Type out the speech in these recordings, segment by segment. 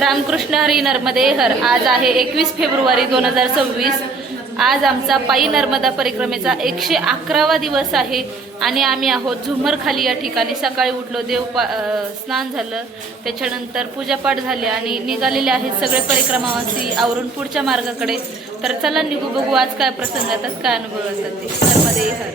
रामकृष्ण हरी नर्मदे हर. आज आहे 21 फेब्रुवारी 2026. आज आमचा पायी नर्मदा परिक्रमेचा 111वा दिवस आहे आणि आम्ही आहोत झुमरखाली या ठिकाणी. सकाळी उठलो, स्नान झालं, त्याच्यानंतर पूजापाठ झाले आणि निघालेले आहेत सगळे परिक्रमावासी आवरून पुढच्या मार्गाकडे. तर चला निघू, बघू आज काय प्रसंग येतात, काय अनुभव येतात ते. नर्मदे हर.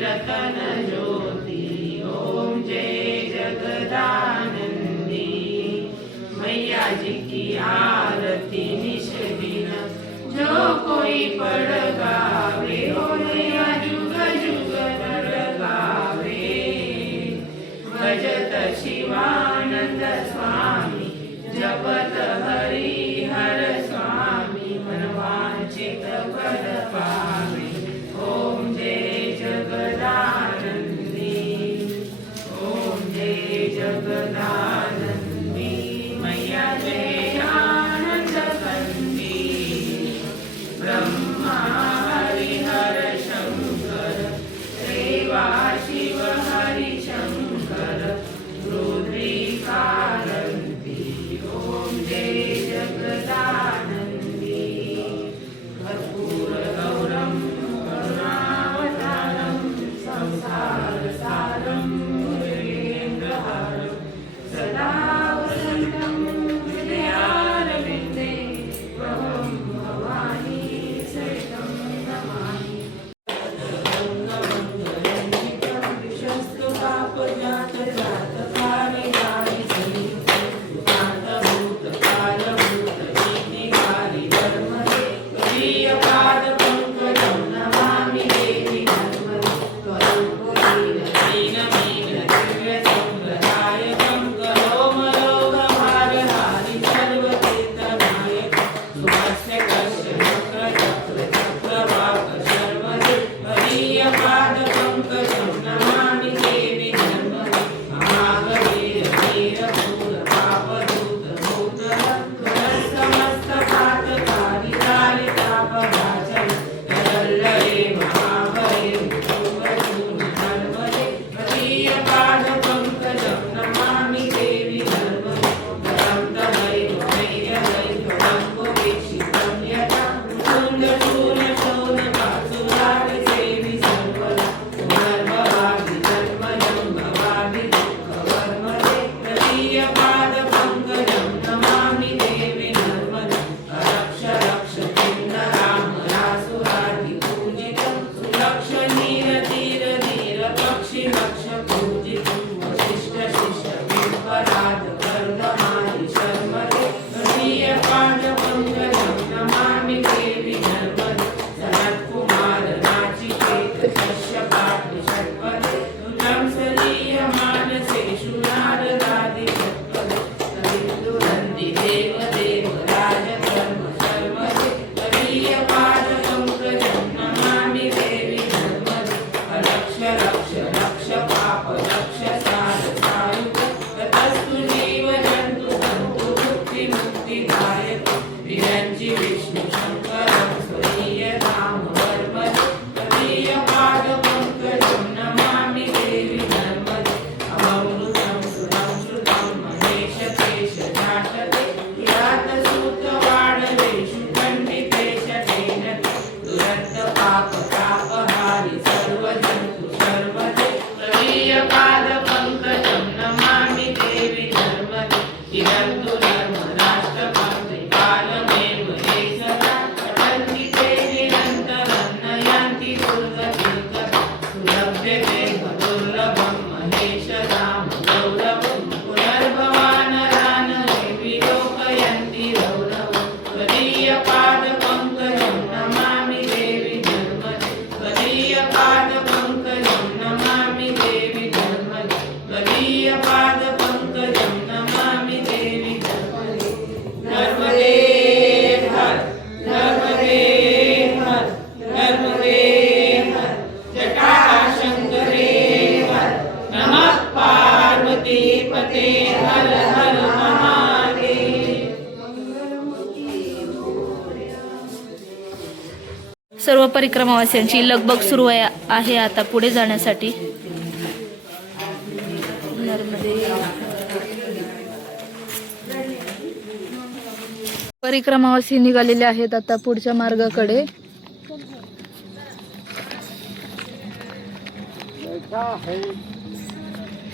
रतन ज्योति ओम जय जगदानंदी मैया जी की आरती निश दिन जो कोई पढ़ गावे हो मैया जुग जुग नर गावे भजत शिवानंद स्वामी जपत हरि हर स्वामी मनवांचित पद पावे ओम जय जगदानंदी ओम जय जगदानंदी मैया जय आनंद कंदी ब्रह्मा हरिहर शंकर देवा शिव हरि शंकर रुद्री कारंती ओम जय जगदानंदी कर्पूर गौरम संसार सारं भुजगेन्द्रहारं सदा हर हर महादेव. सर्व परिक्रमावासियांची लगबग सुरू आहे आता पुढे जाण्यासाठी. नर्मदे. परिक्रमावासी निघालेले आहेत आता पुढच्या मार्गाकडे.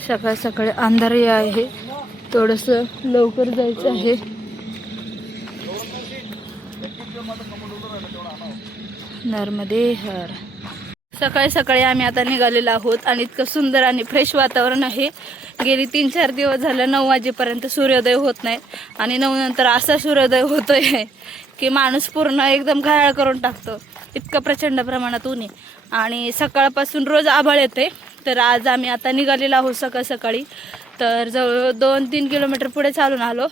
सकाळ सकाळी अंधारी आहे, थोडस लवकर जायचं आहे. नर्मदे हर. सकाळी सकाळी आम्ही आता निघालेलो आहोत आणि इतकं सुंदर आणि फ्रेश वातावरण आहे. गेली 3-4 दिवस झालं 9 वाजेपर्यंत सूर्योदय होत नाही आणि 9 नंतर असा सूर्योदय होतोय की माणूस पूर्ण एकदम घायाळ करून टाकतो. इतकं प्रचंड प्रमाणात ऊन आहे आणि सकाळपासून रोज आभाळ येते. तर आज आम्ही आता निघालेलो आहोत सकाळ सकाळी. तर जवळ 2-3 किलोमीटर पुढे चालून आलो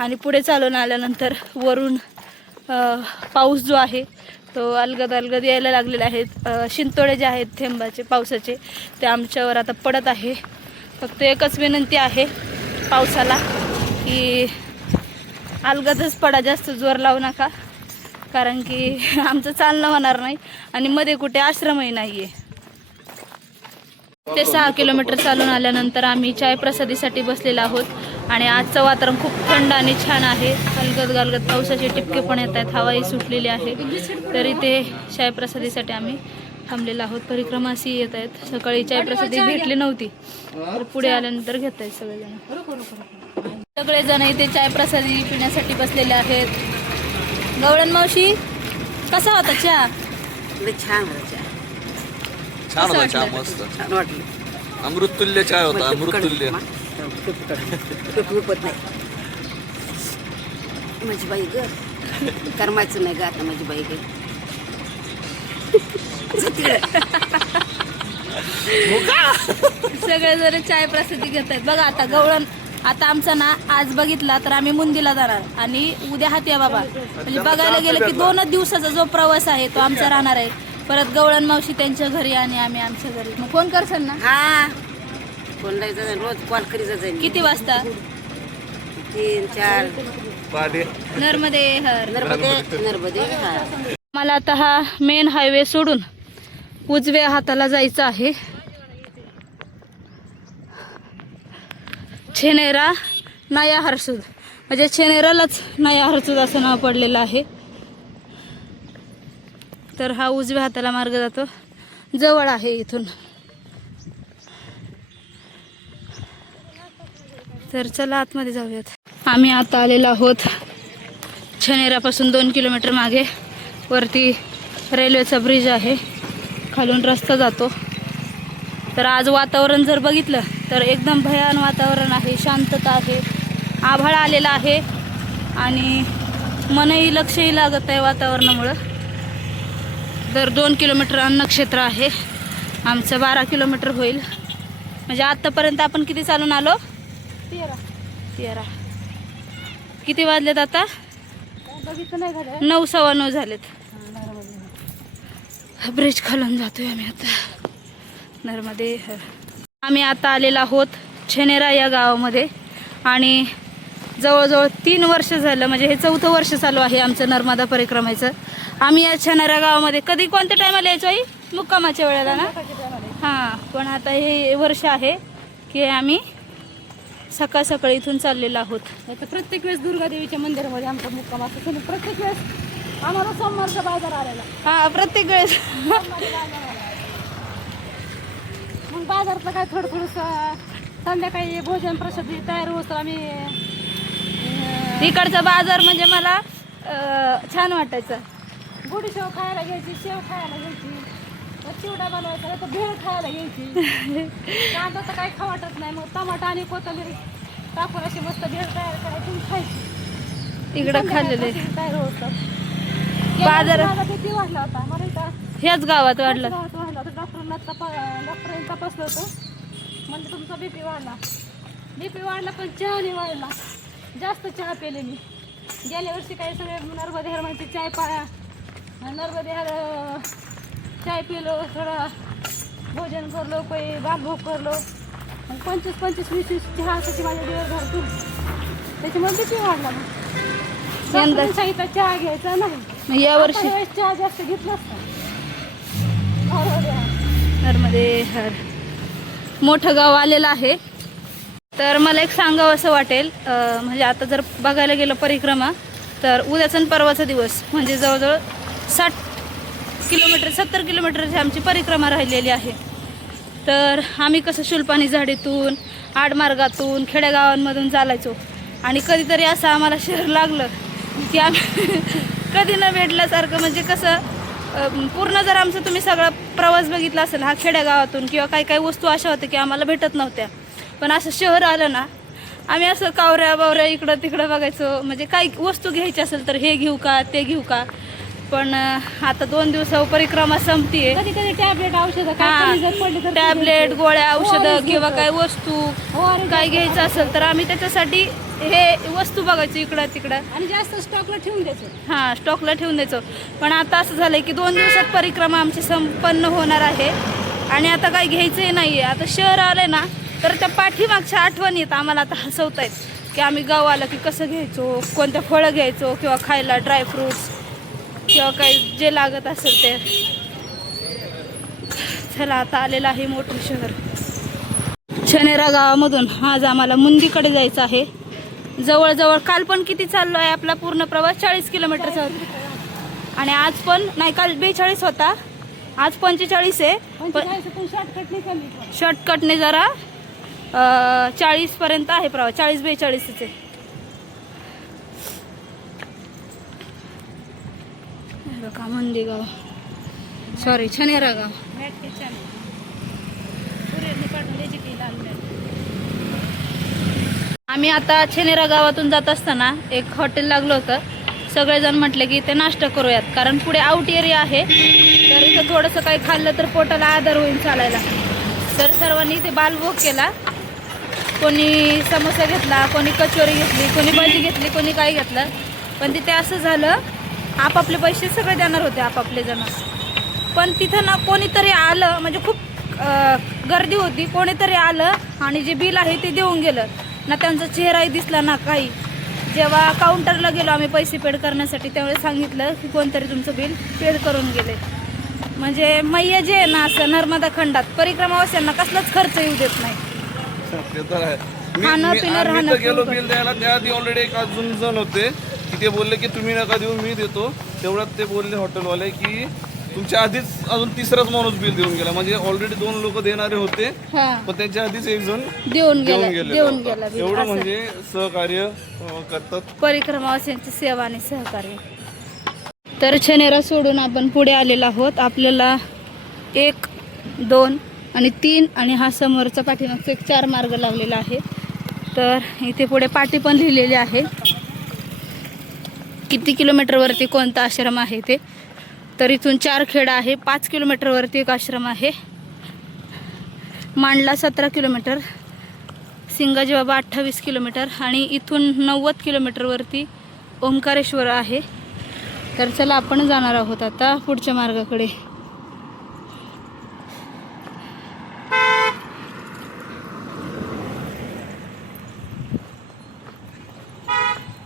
आणि पुढे चालून आल्यानंतर वरून पाऊस जो आहे तो अलगद अलगद यायला लागलेला आहे. शिंतोडे जे आहेत थेंबाचे पावसाचे ते आमच्यावर आता पडत आहे. फक्त एकच विनंती आहे पावसाला की अलगदच पडा, जास्त जोर लावू नका, कारण की आमचं चालणं होणार नाही आणि मध्ये कुठे आश्रमही नाही आहे. ते 6 किलोमीटर चालून आल्यानंतर आम्ही चाय प्रसादीसाठी बसलेलो आहोत आणि आजचं वातावरण खूप थंड आणि छान आहे. अलगद गालगद पावसाचे टिपके पण येत आहेत, हवाही सुटलेली आहे. तर इथे चाय प्रसादीसाठी आम्ही थांबलेलो आहोत. परिक्रमासी येत आहेत. सकाळी चाय प्रसादी भेटली नव्हती तर पुढे आल्यानंतर घेत आहेत सगळेजण. सगळेजण इथे चाय प्रसादी पिण्यासाठी बसलेले आहेत. गवळण मावशी, कसा होता चहा? छान होता छान होता चहा, मस्त छान वाटलं. अमृततुल्य चहा होता, अमृततुल्य. नाही माझी बाई ग करमायचं नाही ग आता माझी बाई ग. सगळेजण चाय प्रसादी घेत आहेत बघा. आता गवळण, आता आमचा ना आज बघितला तर आम्ही मुंदीला जाणार आणि उद्या हात्या बाबा, म्हणजे बघायला गेलं की 2 दिवसाचा जो प्रवास आहे तो आमचा राहणार आहे. परत गवळण मावशी त्यांच्या घरी आणि आम्ही आमच्या घरी. मग फोन करसान ना? हा कोण जायचं रोज कॉल करीत जाईल. किती वाजता? 3-4. नर्मदे हर. नर्मदे हर. मला आता हा मेन हायवे सोडून उजव्या हाताला जायचं आहे. छेनेरा नया हरसूद, म्हणजे छेनेरालाच नया हरसूद असं नाव पडलेलं आहे. तर हा उजव्या हाताला मार्ग जातो, जवळ आहे इथून. तर चला आतमध्ये जाऊयात. आम्ही आता आलेलो आहोत छनेरापासून 2 किलोमीटर मागे. वरती रेल्वेचा ब्रिज आहे, खालून रस्ता जातो. तर आज वातावरण जर बघितलं तर एकदम भयान वातावरण आहे, शांतता आहे, आभाळ आलेला आहे आणि मनही लक्षही लागत आहे वातावरणामुळं. तर 2 किलोमीटर अन्नक्षेत्र आहे आमचं. 12 किलोमीटर होईल. म्हणजे आत्तापर्यंत आपण किती चालून आलो? 13. किती वाजलेत आता? 9:15 झालेत. ब्रिज खालून जातोय आम्ही आता. नर्मदे हर. आम्ही आता आलेलो आहोत छनेरा या गावामध्ये आणि जवळजवळ 3 वर्ष झालं, म्हणजे हे 4थं वर्ष चालू आहे आमचं नर्मदा परिक्रमेचं. आम्ही या छनेरा गावामध्ये कधी कोणत्या टायमाला यायचो आई? मुक्कामाच्या वेळेला ना. हां, पण आता हे वर्ष आहे की आम्ही सकाळ सकाळी इथून चाललेलो आहोत. तर प्रत्येक वेळेस दुर्गादेवीच्या मंदिरामध्ये आमचा मुक्काम असतो. प्रत्येक वेळेस आम्हाला सोमवारचा बाजार आलेला. हां, प्रत्येक वेळेस. मग बाजारचं काय थोडंसं संध्याकाळी भोजन प्रसादी तयार होतो. आम्ही इकडचा बाजार म्हणजे मला छान वाटायचं. गोडी शेव खायला घ्यायची, शेव खायला घ्यायची, चिवडा बनवायचा, तर भेळ खायला घ्यायची. कांदा तर काही खाऊ वाटत नाही, मग टमाटा आणि कोथिंबीर टाकून अशी मस्त भेळ तयार करायची आणि खायची. इकडं खाल्लेले तयार होतं. बाजार किती वाढला होता मला इथं ह्याच गावात वाढलं. वाढला होता. डॉक्टरांनी तपासलं होतं, म्हणजे तुमचा बीपी वाढला. बीपी वाढला पण चहा नाही वाढला. जास्त चहा पेले मी. गेल्या वर्षी काही सगळे नर्मदे हर म्हणजे नर्मदे हर चाय पिलो, थोडं भोजन करलो, काही बालभोग करलो. आणि 25-20 चहा असायची माझ्या दिवसभर दूर, त्याच्यामुळे BP वाढला. मग यंदा सांगितलं चहा घ्यायचा नाही. यावर्षी आता वेळेस चहा जास्त घेतला असता. नर्मदे हर मोठं गाव आलेलं आहे. तर मला एक सांगावं असं वाटेल, म्हणजे आता जर बघायला गेलं परिक्रमा, तर उद्याचा आणि परवाचा दिवस म्हणजे जवळजवळ 70 किलोमीटरची आमची परिक्रमा राहिलेली आहे. तर आम्ही कसं शुलपाणी झाडीतून आडमार्गातून खेडेगावांमधून चालायचो आणि कधीतरी असं आम्हाला शहर लागलं की आम्ही कधी न भेटल्यासारखं, म्हणजे कसं पूर्ण जर आमचा तुम्ही सगळा प्रवास बघितला असेल हा खेडेगावातून, किंवा काही काही वस्तू अशा होत्या की आम्हाला भेटत नव्हत्या. पण असं शहर आलं ना, आम्ही असं कावऱ्या बावऱ्या इकडं तिकडं बघायचो. म्हणजे काही वस्तू घ्यायची असेल तर हे घेऊ का ते घेऊ का. पण आता 2 दिवसावर परिक्रमा संपतीये. कधी कधी टॅबलेट औषधं काय कमी जर पडली तर टॅबलेट गोळ्या औषधं ORS किंवा घेतो. काही वस्तू काय घ्यायचं असेल तर आम्ही त्याच्यासाठी हे वस्तू बघायचो इकडं तिकडं. आणि जास्त स्टॉकला ठेवून द्यायचं. हां, स्टॉकला ठेवून द्यायचो. पण आता असं झालंय की 2 दिवसात परिक्रमा आमची संपन्न होणार आहे आणि आता काही घ्यायचंही नाही आहे. आता शहर आलंय ना, तर त्या पाठीमागच्या आठवणी येत आम्हाला आता हसवतायत की आम्ही गाव आलं की कसं घ्यायचो, कोणत्या फळं घ्यायचो किंवा खायला ड्रायफ्रूट्स किंवा काही जे लागत असेल ते. चला, आता आलेलं आहे मोठं शहर. छनेरा गावामधून आज आम्हाला मुंदीकडे जायचं आहे. जवळजवळ काल पण किती चाललो आहे आपला पूर्ण प्रवास 40 किलोमीटरचा होता आणि आज पण नाही, काल 42 होता, आज 45 आहे. पण शॉर्टकट नाही कमी. शॉर्टकटने जरा 40 पर्यंत आहे प्रवास, 40-42 आहे. बघा मंदी गाव, सॉरी छनेरा गाव. आम्ही आता छनेरा गावातून जात असताना एक हॉटेल लागलं होतं. सगळेजण म्हटले की इथे नाश्ता करूयात, कारण पुढे आउट एरिया आहे, तर इथं थोडंसं काही खाल्लं तर पोटाला आधार होईल चालायला. तर सर्वांनी इथे बालभोग केला. कोणी समोसा घेतला, कोणी कचोरी घेतली, कोणी भाजी घेतली, कोणी काय घेतलं. पण तिथे असं झालं, आपापले पैसे सगळे देणार होते आपापले जण. पण तिथं ना कोणीतरी आलं, म्हणजे खूप गर्दी होती, कोणीतरी आलं आणि जे बिल आहे ते देऊन गेलं ना. त्यांचा चेहराही दिसला ना काही. जेव्हा काउंटरला गेलो आम्ही पैसे पेड करण्यासाठी, त्यावेळेस सांगितलं की कोणतरी तुमचं बिल पेड करून गेले. म्हणजे मैया जे आहे ना, असं नर्मदा खंडात परिक्रमावाल्यांना कसलाच खर्च येऊ देत नाही. ते तर आहे. खाणं पिणं आम्ही राहणं तर गेलो पिणं. बिल द्यायला, त्याआधी ऑलरेडी एक अजून जण होते की ते बोलले की तुम्ही नका देऊ, मी देतो. तेवढ्यात ते बोलले हॉटेलवाले की तुमच्या आधीच अजून तिसराच माणूस बिल देऊन गेला. म्हणजे ऑलरेडी 2 लोक देणारे होते, हां, पण त्यांच्या आधीच एक जण देऊन गेला बिल. एवढं असं. म्हणजे सहकार्य करतात परिक्रमावाल्यांची सेवा आणि सहकार्य. तर छनेरा सोडून आपण पुढे आलेलो आहोत. आपल्याला 1, 2 आणि 3 आणि हा समोरचा पाठीमागचा एक 4 मार्ग लागलेला आहे. तर इथे पुढे पाटी पण लिहिलेली आहे किती किलोमीटरवरती कोणता आश्रम आहे ते. तर इथून 4 खेडा आहे. 5 किलोमीटरवरती एक आश्रम आहे. मांडला 17 किलोमीटर, सिंगाजी बाबा 28 किलोमीटर आणि इथून 90 किलोमीटरवरती ओंकारेश्वर आहे. तर चला, आपण जाणार आहोत आता पुढच्या मार्गाकडे.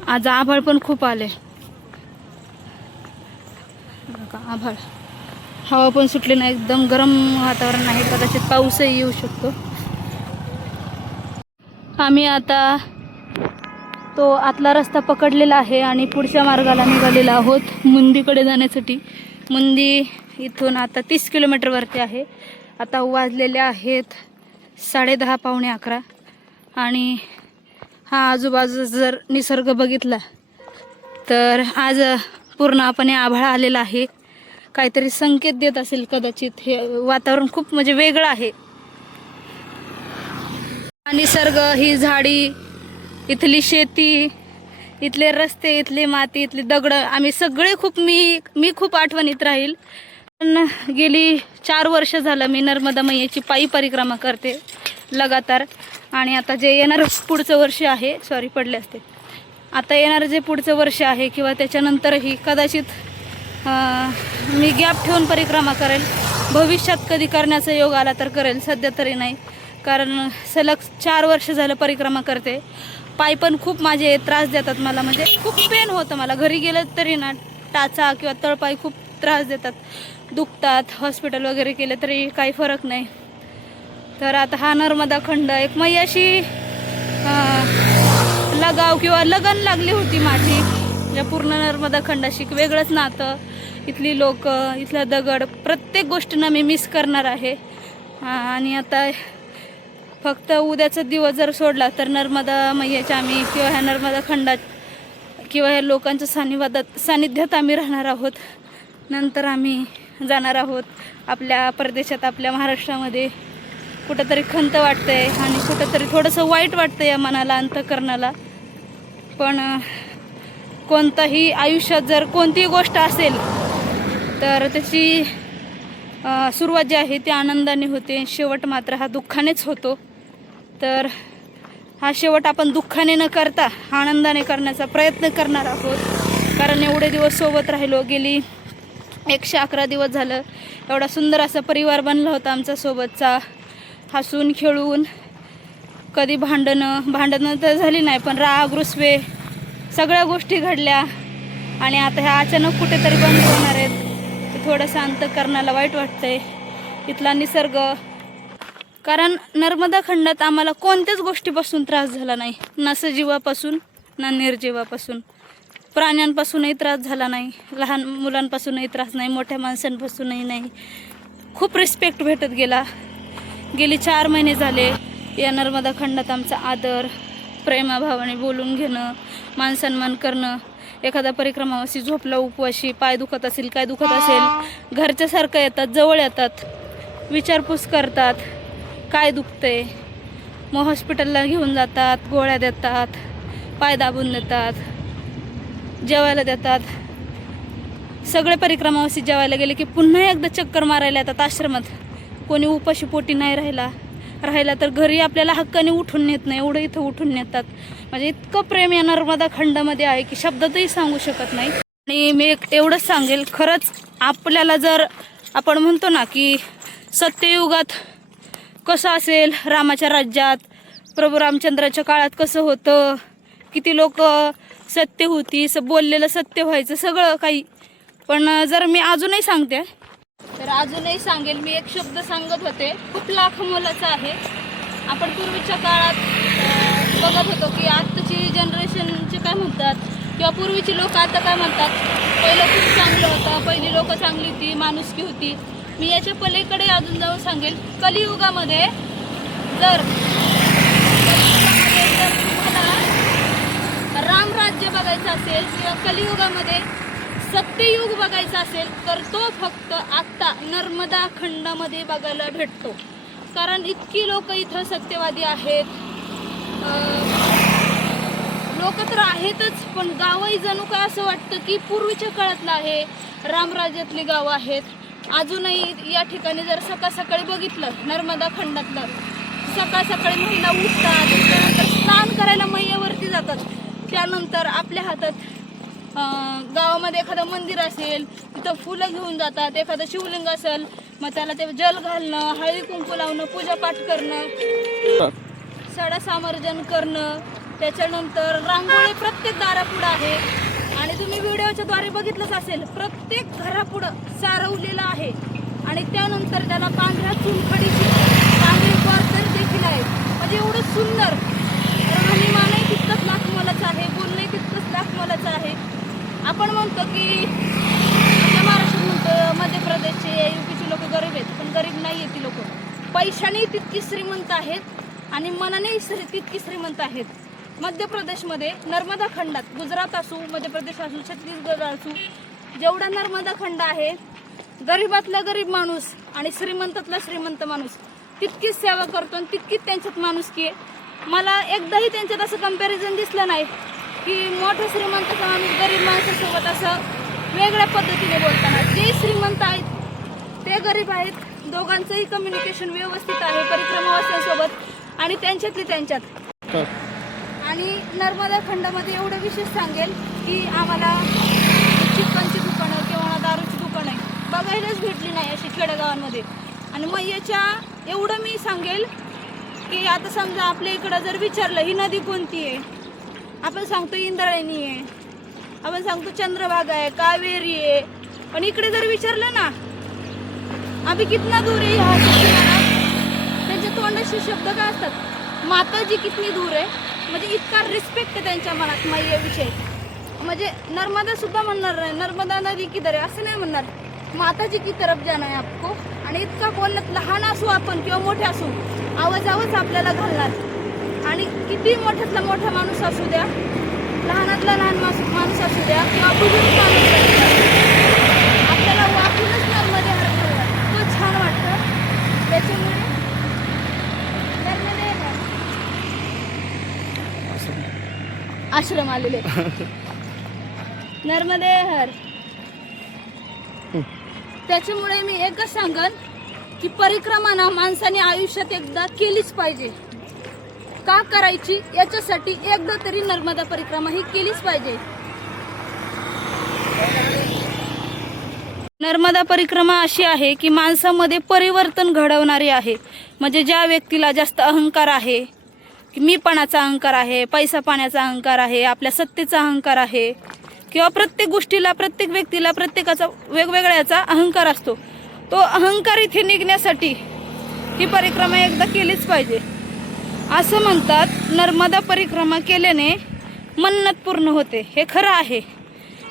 आज आभाळ पण खूप आले बघा. आभाळ, हवा पण सुटली नाही, एकदम गरम वातावरण आहे. कदाचित पाऊसही येऊ शकतो. आम्ही आता तो आतला रस्ता पकडलेला आहे आणि पुढच्या मार्गाला निघालेला आहोत मुंदीकडे जाण्यासाठी. मुंदी इथून आता 30 किलोमीटरवरती आहे. आता वाजलेले आहेत 10:30 पावणे 11 आणि हा आजूबाजू जर निसर्ग बघितला तर आज पूर्णपणे आभाळ आलेला आहे. काहीतरी संकेत देत असेल कदाचित. हे वातावरण खूप म्हणजे वेगळं आहे. निसर्ग, ही झाडी, इथली शेती, इथले रस्ते, इथली माती, इथली दगड, आम्ही सगळे खूप मी खूप आठवणीत राहील. पण गेली 4 वर्ष झालं मी नर्मदा मैयाची पायी परिक्रमा करते लगातार. आणि आता जे येणारं पुढचं वर्ष आहे, सॉरी पडले असते, आता येणारं जे पुढचं वर्ष आहे किंवा त्याच्यानंतरही कदाचित मी गॅप ठेवून परिक्रमा करेल. भविष्यात कधी करण्याचा योग आला तर करेल, सध्या तरी नाही. कारण सलग 4 वर्ष झालं परिक्रमा करते. पाय पण खूप माझे त्रास देतात मला, म्हणजे खूप पेन होतं मला. घरी गेलं तरी ना टाचा किंवा तळपाय खूप त्रास देतात, दुखतात. हॉस्पिटल वगैरे केलं तरी काही फरक नाही. तर आता हा नर्मदा खंड एक मैयाशी लगाव किंवा लगन लागली होती माझी या पूर्ण नर्मदा खंडाशी. वेगळंच नातं. इथली लोक, इथला दगड, प्रत्येक गोष्टींना मी मिस करणार आहे. आणि आता फक्त उद्याचा दिवस जर सोडला तर नर्मदा मैयाच्या आम्ही किंवा ह्या नर्मदा खंडात किंवा ह्या लोकांच्या सानिध्यात आम्ही राहणार आहोत. नंतर आम्ही जाणार आहोत आपल्या परदेशात, आपल्या महाराष्ट्रामध्ये. कुठंतरी खंत वाटतंय आणि कुठंतरी थोडंसं वाईट वाटतं या मनाला, अंतःकरणाला. पण कोणताही आयुष्यात जर कोणतीही गोष्ट असेल तर त्याची सुरुवात जी आहे ती आनंदाने होते, शेवट मात्र हा दुःखानेच होतो. तर हा शेवट आपण दुःखाने न करता आनंदाने करण्याचा प्रयत्न करणार आहोत. कारण एवढे दिवस सोबत राहिलो, गेली 111 दिवस झालं. एवढा सुंदर असा परिवार बनला होता आमचा सोबतचा, हसून खेळून. कधी भांडणं तर झाली नाही, पण राग रुसवे सगळ्या गोष्टी घडल्या. आणि आता ह्या अचानक कुठेतरी बंद होणार आहेत. ते थोडंसं अंतःकरणाला वाईट वाटतंय. इथला निसर्ग, कारण नर्मदा खंडात आम्हाला कोणत्याच गोष्टीपासून त्रास झाला नाही, ना सजीवापासून ना निर्जीवापासून. प्राण्यांपासूनही त्रास झाला नाही, लहान मुलांपासूनही त्रास नाही, मोठ्या माणसांपासूनही नाही. खूप रिस्पेक्ट भेटत गेला. गेली 4 महिने झाले या नर्मदा खंडात आमचा आदर, प्रेमाभावाने बोलून घेणं, मानसन्मान करणं. एखादा परिक्रमावासी झोपला उपवाशी, पाय दुखत असेल, काय दुखत असेल, घरच्यासारखं येतात, जवळ येतात, विचारपूस करतात, काय दुखतंय. मग हॉस्पिटलला घेऊन जातात, गोळ्या देतात, पाय दाबून देतात, जेवायला देतात. सगळे परिक्रमावासी जेवायला गेले की पुन्हा एकदा चक्कर मारायला येतात आश्रमात. कोणी उपाशी पोटी नाही राहिला तर घरी आपल्याला हक्काने उठून नेत नाही, एवढं इथं उठून नेतात. म्हणजे इतकं प्रेम या नर्मदा खंडामध्ये आहे की शब्दातही सांगू शकत नाही. आणि मी एवढंच सांगेल, खरंच आपल्याला जर आपण म्हणतो ना की सत्ययुगात कसं असेल, रामाच्या राज्यात, प्रभू रामचंद्राच्या काळात कसं होतं, किती लोक सत्य होती, बोललेलं सत्य व्हायचं सगळं काही. पण जर मी अजूनही सांगते, तर अजूनही सांगेल. मी एक शब्द सांगत होते, खूप लाख मोलाचा आहे. आपण पूर्वीच्या काळात बघत होतो की आत्ताची जनरेशनचे काय म्हणतात किंवा पूर्वीची लोक आता काय म्हणतात, पहिलं खूप चांगलं होतं, पहिली लोक चांगली होती, माणुसकी होती. मी याच्या पलीकडे अजून जाऊन सांगेल, कलियुगामध्ये जर तुम्हाला रामराज्य बघायचं असेल किंवा कलियुगामध्ये सत्ययुग बघायचा असेल तर तो फक्त आत्ता नर्मदा खंडामध्ये बघायला भेटतो. कारण इतकी लोक इथं सत्यवादी आहेत. लोक तर आहेतच, पण गावही जणू काय असं वाटतं की पूर्वीच्या काळातलं आहे, रामराज्यातली गावं आहेत. अजूनही या ठिकाणी जर सकाळी बघितलं नर्मदा खंडातलं, सकाळी महिला उठतात, त्यानंतर स्नान करायला मैयावरती जातात. त्यानंतर आपल्या हातात गावामध्ये एखादं मंदिर असेल तिथं फुलं घेऊन जातात, एखादं शिवलिंग असेल मग त्याला ते जल घालणं, हळदी कुंकू लावणं, पूजापाठ करणं, सडा सामर्जन करणं. त्याच्यानंतर रांगोळी प्रत्येक दारापुढं आहे. आणि तुम्ही व्हिडिओच्या द्वारे बघितलंच असेल, प्रत्येक घरापुढं सारवलेलं आहे. आणि त्यानंतर त्याला पांढऱ्या चुनखडीची पांढरी कॉर्तर देखील आहे. म्हणजे एवढं सुंदर. राहणीमानही तितकंच लाखमोलाचं आहे, बोलणंही तितकंच लाखमोलाचं आहे. आपण म्हणतो की आपल्या महाराष्ट्रात म्हणतो मध्य प्रदेशचे, युपीची लोक गरीब आहेत, पण गरीब नाही आहेत ती लोक. पैशाने तितकी श्रीमंत आहेत आणि मनाने तितकी श्रीमंत आहेत. मध्य प्रदेशमध्ये नर्मदा खंडात, गुजरात असू, मध्य प्रदेश असू, छत्तीसगड असू, जेवढा नर्मदा खंड आहे, गरीबातला गरीब माणूस आणि श्रीमंतातला श्रीमंत माणूस तितकीच सेवा करतो आणि तितकीच त्यांच्यात माणुसकी आहे. मला एकदाही त्यांच्यात असं कंपॅरिझन दिसलं नाही की मोठा श्रीमंताचा माणूस गरीब माणसासोबत असं वेगळ्या पद्धतीने बोलताना. जे श्रीमंत आहेत ते गरीब आहेत, दोघांचंही कम्युनिकेशन व्यवस्थित आहे परिक्रमावासियांसोबत आणि त्यांच्यातली त्यांच्यात. आणि नर्मदा खंडामध्ये एवढं विशेष सांगेल की आम्हाला चिकनची दुकानं किंवा दारूची दुकानं बघायलाच भेटली नाही अशी खेडेगावांमध्ये. आणि मैयाच्या एवढं मी सांगेल की आता समजा आपल्या इकडं जर विचारलं ही नदी कोणती आहे, आपण सांगतो इंद्रायणी आहे, आपण सांगतो चंद्रभागा आहे, कावेरी आहे. पण इकडे जर विचारलं ना अभि कितना दूर आहे ह्या किनारा, त्यांच्या तोंडाचे शब्द काय असतात, माताजी कितनी दूर आहे. म्हणजे इतका रिस्पेक्ट आहे त्यांच्या मनात मैयाविषयी. म्हणजे नर्मदा सुद्धा म्हणणार नाही, नर्मदा नदी किधर आहे असं नाही म्हणणार, माताजी की तरफ जाना है आपको. आणि इतका बोलण्यात लहान असू आपण किंवा मोठे असू आवाज आपल्याला घालणार. आणि किती मोठ्यातला मोठा माणूस असू द्या, लहानातला लहान माणूस असू द्या किंवा बुजुर्ग माणूस असू द्या, आपल्याला वाकूनच नर्मदे हर घालणार. तो छान वाटतं. त्याच्यामुळे नर्मदे हर आश्रम आलेले नर्मदे हर. त्याच्यामुळे मी एकच सांगन की परिक्रमा ना माणसाने आयुष्यात एकदा केलीच पाहिजे. का करायची याच्यासाठी एकदा तरी नर्मदा परिक्रमा ही केलीच पाहिजे. नर्मदा परिक्रमा अशी आहे की माणसामध्ये परिवर्तन घडवणारी आहे. म्हणजे ज्या व्यक्तीला जास्त अहंकार आहे, की मीपणाचा अहंकार आहे, पैसा पाण्याचा अहंकार आहे, आपल्या सत्तेचा अहंकार आहे, किंवा प्रत्येक गोष्टीला प्रत्येक व्यक्तीला प्रत्येकाचा वेगवेगळ्या याचा अहंकार असतो, तो अहंकार इथे निघण्यासाठी ही परिक्रमा एकदा केलीच पाहिजे. असं म्हणतात नर्मदा परिक्रमा केल्याने मन्नत पूर्ण होते. हे खरं आहे,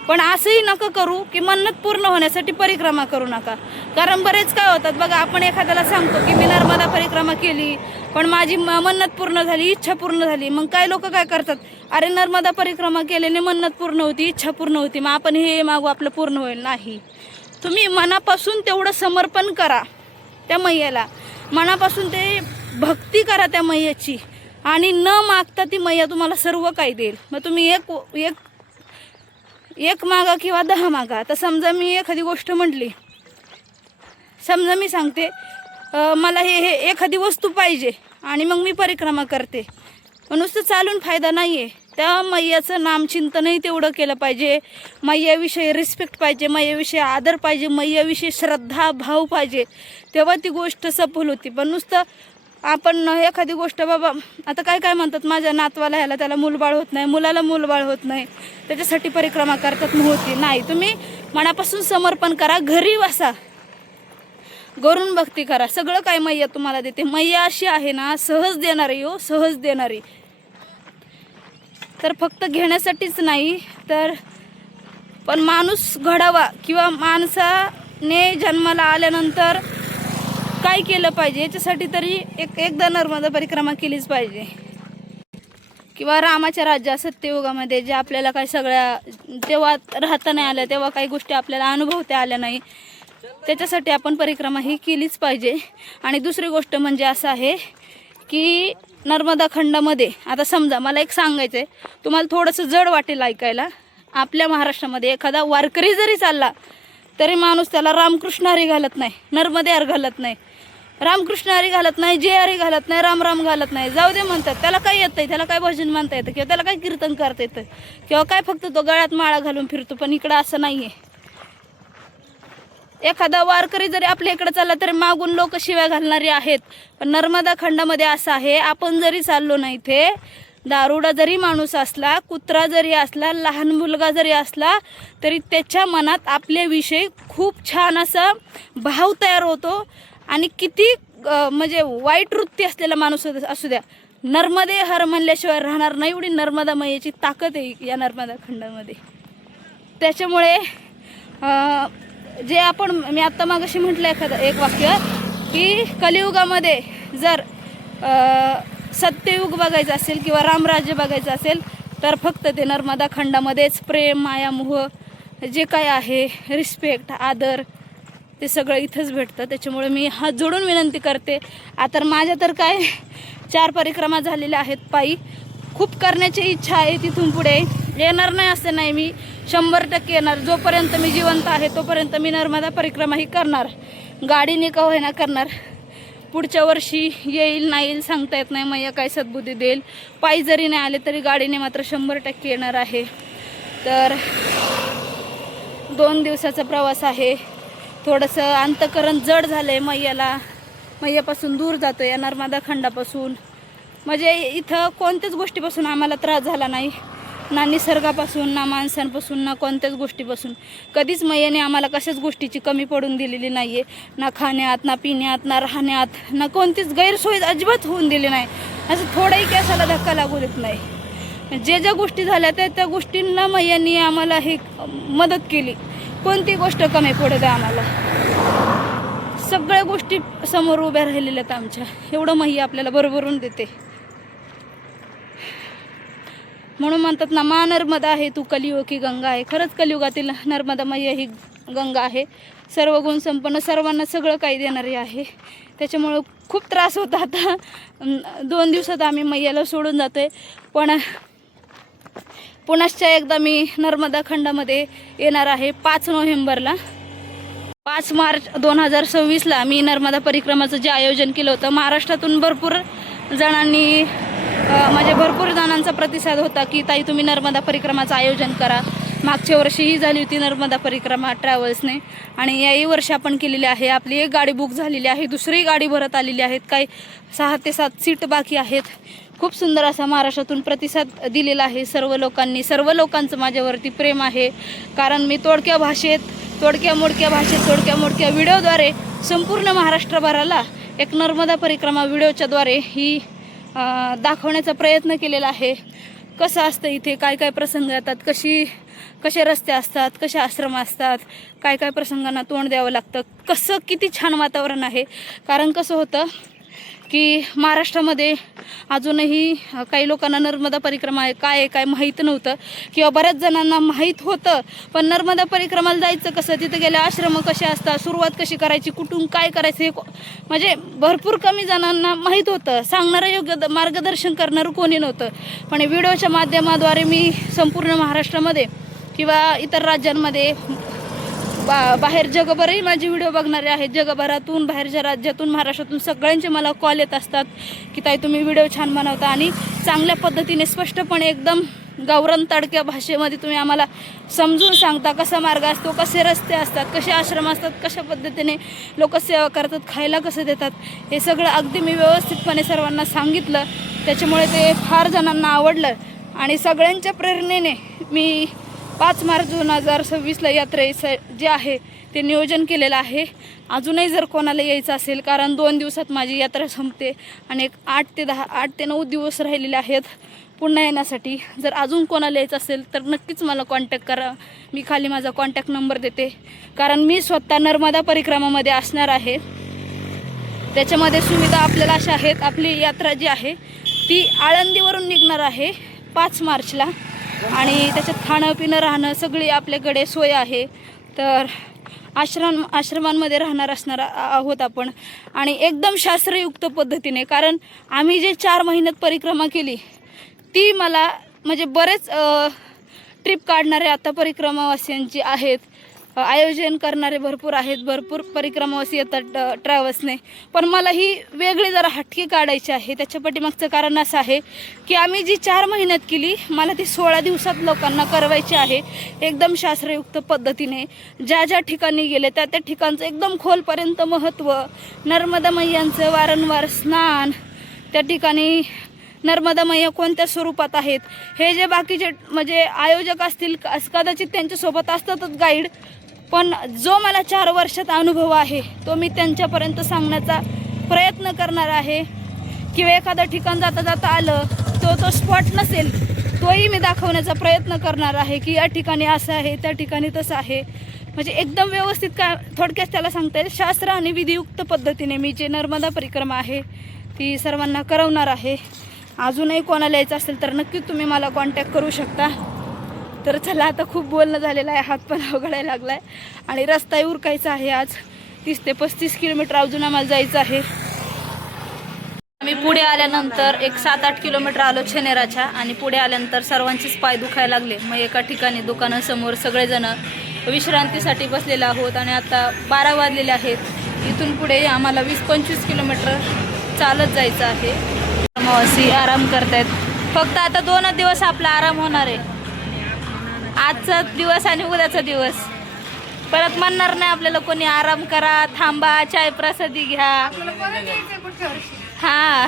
पण असंही नका करू की मन्नत पूर्ण होण्यासाठी परिक्रमा करू नका. कारण बरेच काय होतात बघा, आपण एखाद्याला सांगतो की मी नर्मदा परिक्रमा केली पण माझी मन्नत पूर्ण झाली, इच्छा पूर्ण झाली. मग काय लोक काय करतात, अरे नर्मदा परिक्रमा केल्याने मन्नत पूर्ण होती, इच्छा पूर्ण होती, मग आपण हे मागू आपलं पूर्ण होईल. नाही, तुम्ही मनापासून तेवढं समर्पण करा त्या मैयाला, मनापासून ते भक्ती करा त्या मैयाची, आणि न मागता ती मैया तुम्हाला सर्व काही देईल. मग तुम्ही एक मागा किंवा 10 मागा. आता समजा मी एखादी गोष्ट म्हटली, समजा मी सांगते मला हे एखादी वस्तू पाहिजे आणि मग मी परिक्रमा करते, पण नुसतं चालून फायदा नाही आहे. त्या मैयाचं नामचिंतनही तेवढं केलं पाहिजे, मैयाविषयी रिस्पेक्ट पाहिजे, मैयाविषयी आदर पाहिजे, मैयाविषयी श्रद्धा भाव पाहिजे, तेव्हा ती गोष्ट सफल होती. पण नुसतं आपण एखादी गोष्ट, बाबा आता काय म्हणतात, माझ्या नातवाला ह्याला त्याला मूलबाळ होत नाही, मुलाला मूलबाळ होत नाही, त्याच्यासाठी परिक्रमा करतात मग होती. नाही, तुम्ही मनापासून समर्पण करा, घरी बसा, घरून भक्ती करा, सगळं काय मैया तुम्हाला देते. मैया अशी आहे ना, सहज देणारी, हो सहज देणारी. तर फक्त घेण्यासाठीच नाही तर पण माणूस घडावा, किंवा माणसाने जन्माला आल्यानंतर काय केलं पाहिजे याच्यासाठी तरी एकदा नर्मदा परिक्रमा केलीच पाहिजे. किंवा रामाच्या राज्यात सत्ययुगामध्ये जे आपल्याला काही सगळ्या तेव्हा राहता नाही आलं, तेव्हा काही गोष्टी आपल्याला अनुभवता आल्या नाही, त्याच्यासाठी आपण परिक्रमा ही केलीच पाहिजे. आणि दुसरी गोष्ट म्हणजे असं आहे की नर्मदा खंडामध्ये आता समजा मला एक सांगायचं आहे, तुम्हाला थोडंसं जड वाटेल ऐकायला. आपल्या महाराष्ट्रामध्ये एखादा वारकरी जरी चालला तरी माणूस त्याला रामकृष्ण हरी घालत नाही, नर्मदे हर घालत नाही, रामकृष्ण हरी घालत नाही, जय हरी घालत नाही, राम राम घालत नाही. जाऊ दे म्हणतात, त्याला काय येतं, त्याला काय भजन म्हणता येतं, किंवा त्याला काय कीर्तन करता येतं, किंवा काय फक्त तो गळ्यात माळा घालून फिरतो. पण इकडं असं नाही आहे. एखादा वारकरी जरी आपल्या इकडे चालला तरी मागून लोक शिव्या घालणारे आहेत. पण नर्मदा खंडामध्ये असं आहे, आपण जरी चाललो ना, इथे दारुडा जरी माणूस असला, कुत्रा जरी असला, लहान मुलगा जरी असला, तरी त्याच्या मनात आपल्याविषयी खूप छान असा भाव तयार होतो. आणि किती म्हणजे वाईट वृत्ती असलेला माणूस असू द्या, नर्मदे हर म्हणल्याशिवाय राहणार नाही. एवढी नर्मदा मैयाची ताकद आहे या नर्मदा खंडामध्ये. त्याच्यामुळे जे आपण, मी आत्ता मागाशी म्हटलं एक वाक्य, की कलियुगामध्ये जर सत्ययुग बघायचं असेल किंवा रामराज्य बघायचं असेल तर फक्त ते नर्मदा खंडामध्येच प्रेम, माया, मोह जे काय आहे, रिस्पेक्ट, आदर, ते सगळं इथंच भेटतं. त्याच्यामुळे मी हात जोडून विनंती करते. आता माझ्या तर काय 4 परिक्रमा झालेल्या आहेत पायी. खूप करण्याची इच्छा आहे, तिथून पुढे येणार नाही असं नाही, मी 100% येणार. जोपर्यंत मी जिवंत आहे तोपर्यंत मी नर्मदा परिक्रमा ही करणार, गाडीने का होईना करणार. पुढच्या वर्षी येईल नाही येईल सांगता येत नाही, मैया काय सद्बुद्धी देईल. पायी जरी नाही आले तरी गाडीने मात्र 100% येणार आहे. तर 2 दिवसाचा प्रवास आहे. थोडंसं अंतकरण जड झालं आहे मैयाला, मैयापासून दूर जातो या नर्मदा खंडापासून. म्हणजे इथं कोणत्याच गोष्टीपासून आम्हाला त्रास झाला नाही, ना निसर्गापासून, ना माणसांपासून, ना कोणत्याच गोष्टीपासून. कधीच मैयाने आम्हाला कशाच गोष्टीची कमी पडून दिलेली नाही आहे. ना खाण्यात, ना पिण्यात, ना राहण्यात, ना कोणतीच गैरसोय अजिबात होऊन दिली नाही. असं थोडाही केसाला धक्का लागू देत नाही. ज्या गोष्टी झाल्या त्या गोष्टींना मैयाने आम्हाला हे मदत केली. कोणती गोष्ट कमी पडू द्या आम्हाला. सगळ्या गोष्टी समोर उभ्या राहिलेल्या आहेत आमच्या. एवढं मैया आपल्याला भरभरून देते. म्हणून म्हणतात ना, मा नर्मदा आहे तू कलियुगी गंगा आहे. खरंच कलियुगातील नर्मदा मैया ही गंगा आहे. सर्व गुण संपन्न, सर्वांना सगळं काही देणारी आहे. त्याच्यामुळं खूप त्रास होता. आता 2 दिवसात आम्ही मैयाला सोडून जातोय. पण पुनश्च एकदा मी नर्मदा खंडामध्ये येणार आहे 5 नोव्हेंबरला. 5 मार्च 2026ला मी नर्मदा परिक्रमाचं जे आयोजन केलं होतं, महाराष्ट्रातून भरपूर जणांनी म्हणजे भरपूर जणांचा प्रतिसाद होता की ताई तुम्ही नर्मदा परिक्रमाचं आयोजन करा. मागच्या वर्षीही झाली होती नर्मदा परिक्रमा ट्रॅव्हल्सने, आणि याही वर्षी आपण केलेली आहे. आपली एक गाडी बुक झालेली आहे, दुसरी गाडी भरत आलेली आहेत. काही 6 ते 7 सीट बाकी आहेत. खूप सुंदर असा महाराष्ट्रातून प्रतिसाद दिलेला आहे सर्व लोकांनी. सर्व लोकांचं माझ्यावरती प्रेम आहे, कारण मी तोडक्या मोडक्या भाषेत तोडक्या मोडक्या व्हिडिओद्वारे संपूर्ण महाराष्ट्रभराला एक नर्मदा परिक्रमा व्हिडिओच्याद्वारे ही दाखवण्याचा प्रयत्न केलेला आहे. कसं असतं इथे, काय काय प्रसंग येतात, कसे रस्ते असतात, कसे आश्रम असतात, काय काय प्रसंगांना तोंड द्यावं लागतं, कसं किती छान वातावरण आहे. कारण कसं होतं की महाराष्ट्रामध्ये अजूनही काही लोकांना नर्मदा परिक्रमा आहे काय माहीत नव्हतं, किंवा बऱ्याच जणांना माहीत होतं. पण नर्मदा परिक्रमाला जायचं कसं, तिथं गेले आश्रम कसे असतात, सुरुवात कशी करायची, कुठून काय करायचं, हे म्हणजे भरपूर कमी जणांना माहीत होतं. सांगणारं योग्य मार्गदर्शन करणारं कोणी नव्हतं. पण व्हिडिओच्या माध्यमाद्वारे मी संपूर्ण महाराष्ट्रामध्ये किंवा इतर राज्यांमध्ये बाहेर जगभरही माझे व्हिडिओ बघणारे आहेत. जगभरातून, बाहेरच्या राज्यातून, महाराष्ट्रातून सगळ्यांचे मला कॉल येत असतात की ताई तुम्ही व्हिडिओ छान बनवता, आणि चांगल्या पद्धतीने स्पष्टपणे एकदम गावरान तडक्या भाषेमध्ये तुम्ही आम्हाला समजून सांगता. कसा मार्ग असतो, कसे रस्ते असतात, कसे आश्रम असतात, कशा पद्धतीने लोक सेवा करतात, खायला कसं देतात, हे सगळं अगदी मी व्यवस्थितपणे सर्वांना सांगितलं. त्याच्यामुळे ते फार जणांना आवडलं, आणि सगळ्यांच्या प्रेरणेने मी 5 मार्च 2026ला यात्रेचं जे आहे ते नियोजन केलेलं आहे. अजूनही जर कोणाला यायचं असेल, कारण 2 दिवसात माझी यात्रा संपते आणि एक 8 ते 9 दिवस राहिलेले आहेत पुन्हा येण्यासाठी. जर अजून कोणाला यायचं असेल तर नक्कीच मला कॉन्टॅक्ट करा. मी खाली माझा कॉन्टॅक्ट नंबर देते, कारण मी स्वतः नर्मदा परिक्रमामध्ये असणार आहे. त्याच्यामध्ये सुविधा आपल्याला अशा आहेत. आपली यात्रा जी आहे ती आळंदीवरून निघणार आहे 5 मार्चला, आणि त्याच्यात खाणं पिणं राहणं सगळी आपल्याकडे सोय आहे. तर आश्रमांमध्ये असणार आहोत आपण, आणि एकदम शास्त्रयुक्त पद्धतीने. कारण आम्ही जे 4 महिन्यात परिक्रमा केली ती मला म्हणजे बरेच ट्रिप काढणारे आता परिक्रमावासियांची आहेत, आयोजन करणारे भरपूर आहेत, भरपूर परिक्रमावासी येतात ट्रॅव्हल्सने. पण मला ही वेगळी जरा हटकी काढायची आहे. त्याच्या पाठीमागचं कारण असं आहे की आम्ही जी 4 महिन्यात केली, मला ती 16 दिवसात लोकांना करवायची आहे, एकदम शास्त्रयुक्त पद्धतीने. ज्या ठिकाणी गेले त्या ठिकाणचं एकदम खोलपर्यंत महत्त्व, नर्मदा मैयांचं वारंवार स्नान, त्या ठिकाणी नर्मदा मैया कोणत्या स्वरूपात आहेत, हे जे बाकीचे म्हणजे आयोजक असतील कदाचित त्यांच्यासोबत असतातच गाईड, पण जो मला 4 वर्षात अनुभव आहे तो मी त्यांच्यापर्यंत सांगण्याचा प्रयत्न करणार आहे. किंवा एखादं ठिकाण जाता जाता आलं तो स्पॉट नसेल तोही मी दाखवण्याचा प्रयत्न करणार आहे की या ठिकाणी असं आहे, त्या ठिकाणी तसं आहे. म्हणजे एकदम व्यवस्थित काय थोडक्यात त्याला सांगता येईल, शास्त्र आणि विधियुक्त पद्धतीने मी जे नर्मदा परिक्रमा आहे ती सर्वांना करवणार आहे. अजूनही कोणाला यायचं असेल तर नक्कीच तुम्ही मला कॉन्टॅक्ट करू शकता. तर चला, आता खूप बोलणं झालेलं आहे, हात पण अवघडायला लागला आहे, आणि रस्ताही उरकायचा आहे. आज 30 ते 35 किलोमीटर अजून आम्हाला जायचं आहे. आम्ही पुढे आल्यानंतर एक 7-8 किलोमीटर आलो छनेराच्या, आणि पुढे आल्यानंतर सर्वांचेच पाय दुखायला लागले. मग एका ठिकाणी दुकानासमोर सगळेजण विश्रांतीसाठी बसलेले आहोत, आणि आता 12 वाजलेले आहेत. इथून पुढे आम्हाला 20-25 किलोमीटर चालत जायचं आहे. मावशी आराम करतायत. फक्त आता 2 दिवस आपला आराम होणार आहे, आजचा दिवस आणि उद्याचा दिवस. परत म्हणणार नाही आपल्याला कोणी आराम करा, थांबा, चाय प्रसादी घ्या. हा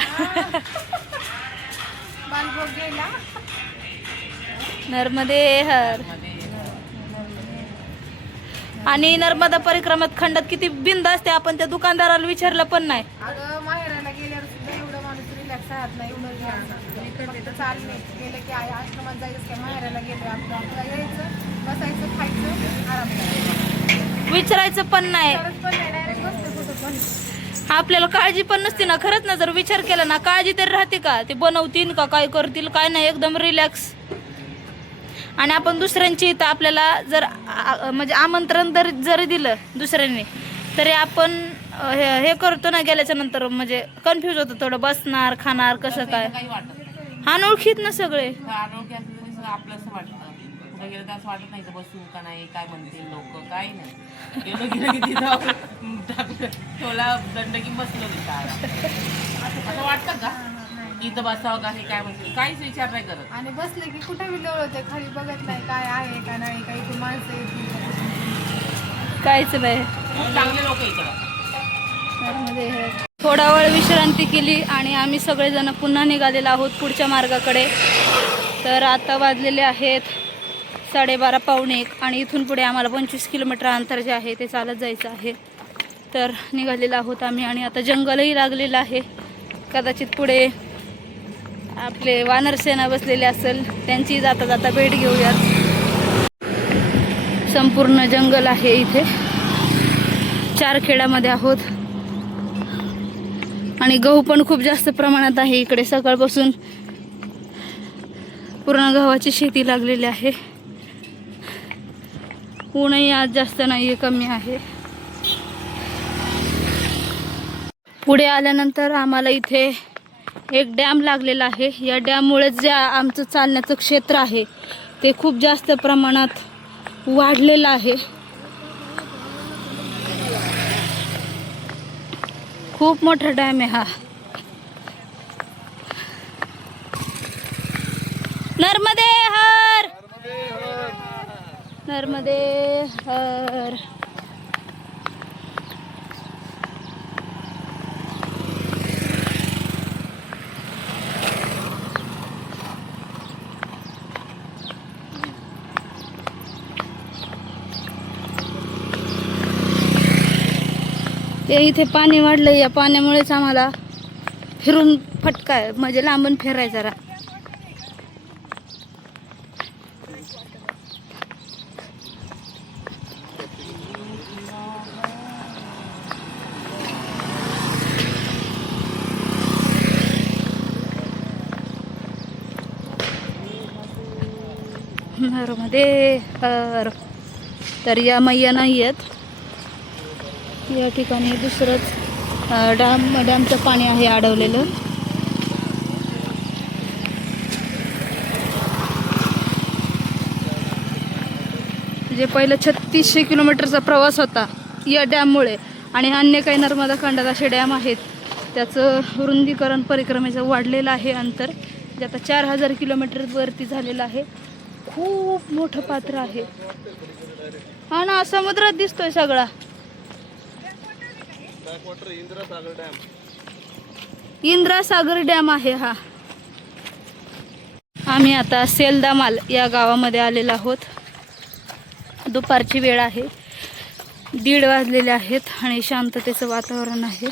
बालभोग गेला. नर्मदे हर. आणि नर्मदा परिक्रमात खंडात किती बिंद असते, आपण त्या दुकानदाराला विचारलं पण नाही. अगं माहेराला गेल्यावर सुद्धा एवढं माणूस रिलॅक्स राहत नाही. एवढं ध्यान चालणे गेलं की आश्रमात जायचं काय, माहेराला गेलो आपलं आपलं यायचं, बसायचं, खायचं, आराम करायचं. विचारायचं पण नाही. पण नाही, डायरेक्ट बसते कुठं पण. आपल्याला काळजी पण नसते ना. खरंच ना, जर विचार केला ना, काळजी तरी राहते का? ते बनवतील का, काय करतील काय नाही, एकदम रिलॅक्स. आणि आपण दुसऱ्यांची इथं आपल्याला जर म्हणजे आमंत्रण जरी दिलं दुसऱ्यांनी, तरी आपण हे करतो ना, गेल्याच्या नंतर म्हणजे कन्फ्यूज होतं थोडं, बसणार खाणार कसं काय. अनोळखीत ना सगळे. अनोळखी असलं तरी सगळं आपलं असं वाटतं. कुठं गेलं तर असं वाटत नाही तर बसू का नाही, काय म्हणतील लोक, काय नाही. गेलं की तिथं टाकलं थोडा दंड की बसलो तिथं. असं वाटतं का इथं बसावं का, हे काय म्हणतील, काहीच विचार नाही करत. आणि बसले की कुठे बी लोळते, खाली बघत नाही काय आहे का नाही, काही ते माणसं येतील काहीच नाही. खूप चांगले लोक इकडं. थोडा वेळ विश्रांती केली आणि आम्ही सगळेजण पुन्हा निघालेलो आहोत पुढच्या मार्गाकडे. तर आता वाजलेले आहेत 12:30 पावणे 1 आणि इथून पुढे आम्हाला 25 किलोमीटर अंतर जे आहे ते चालत जायचं आहे. तर निघालेलो आहोत आम्ही आणि आता जंगलही लागलेलं आहे. कदाचित पुढे आपले वानरसेना बसलेले असेल, त्यांची जाता जाता भेट घेऊयात. संपूर्ण जंगल आहे इथे. चारखेडामध्ये आहोत आणि गहू पण खूप जास्त प्रमाणात आहे इकडे. सकाळपासून पूर्ण गव्हाची शेती लागलेली आहे. ऊनही आज जास्त नाहीये, कमी आहे. पुढे आल्यानंतर आम्हाला इथे एक डॅम लागलेला आहे. या डॅममुळे जे आमचं चालण्याचं क्षेत्र आहे ते खूप जास्त प्रमाणात वाढलेलं आहे. खूप मोठा डॅम आहे हा. नर्मदे हर. नर्मदे हर. ते इथे पाणी वाढलं, या पाण्यामुळेच आम्हाला फिरून फटका म्हणजे लांबून फिरायचा. नर्मदे हर. तर या मैया नाही आहेत या ठिकाणी. दुसरंच डॅमचं पाणी आहे अडवलेलं. जे पहिलं 3600 किलोमीटरचा प्रवास होता या डॅममुळे, आणि अन्य काही नर्मदा खंडात असे डॅम आहेत त्याचं रुंदीकरण परिक्रमेचं वाढलेलं आहे अंतर, जे आता 4000 किलोमीटर वरती झालेलं आहे. खूप मोठं पात्र आहे. हा ना, समुद्रात दिसतोय सगळा. इंद्रा सागर डॅम आहे हा. आम्ही आता सेलदामाल या गावामध्ये आलेलो आहोत. दुपारची वेळ आहे, 1:30 वाजलेले आहेत आणि शांततेचं वातावरण आहे.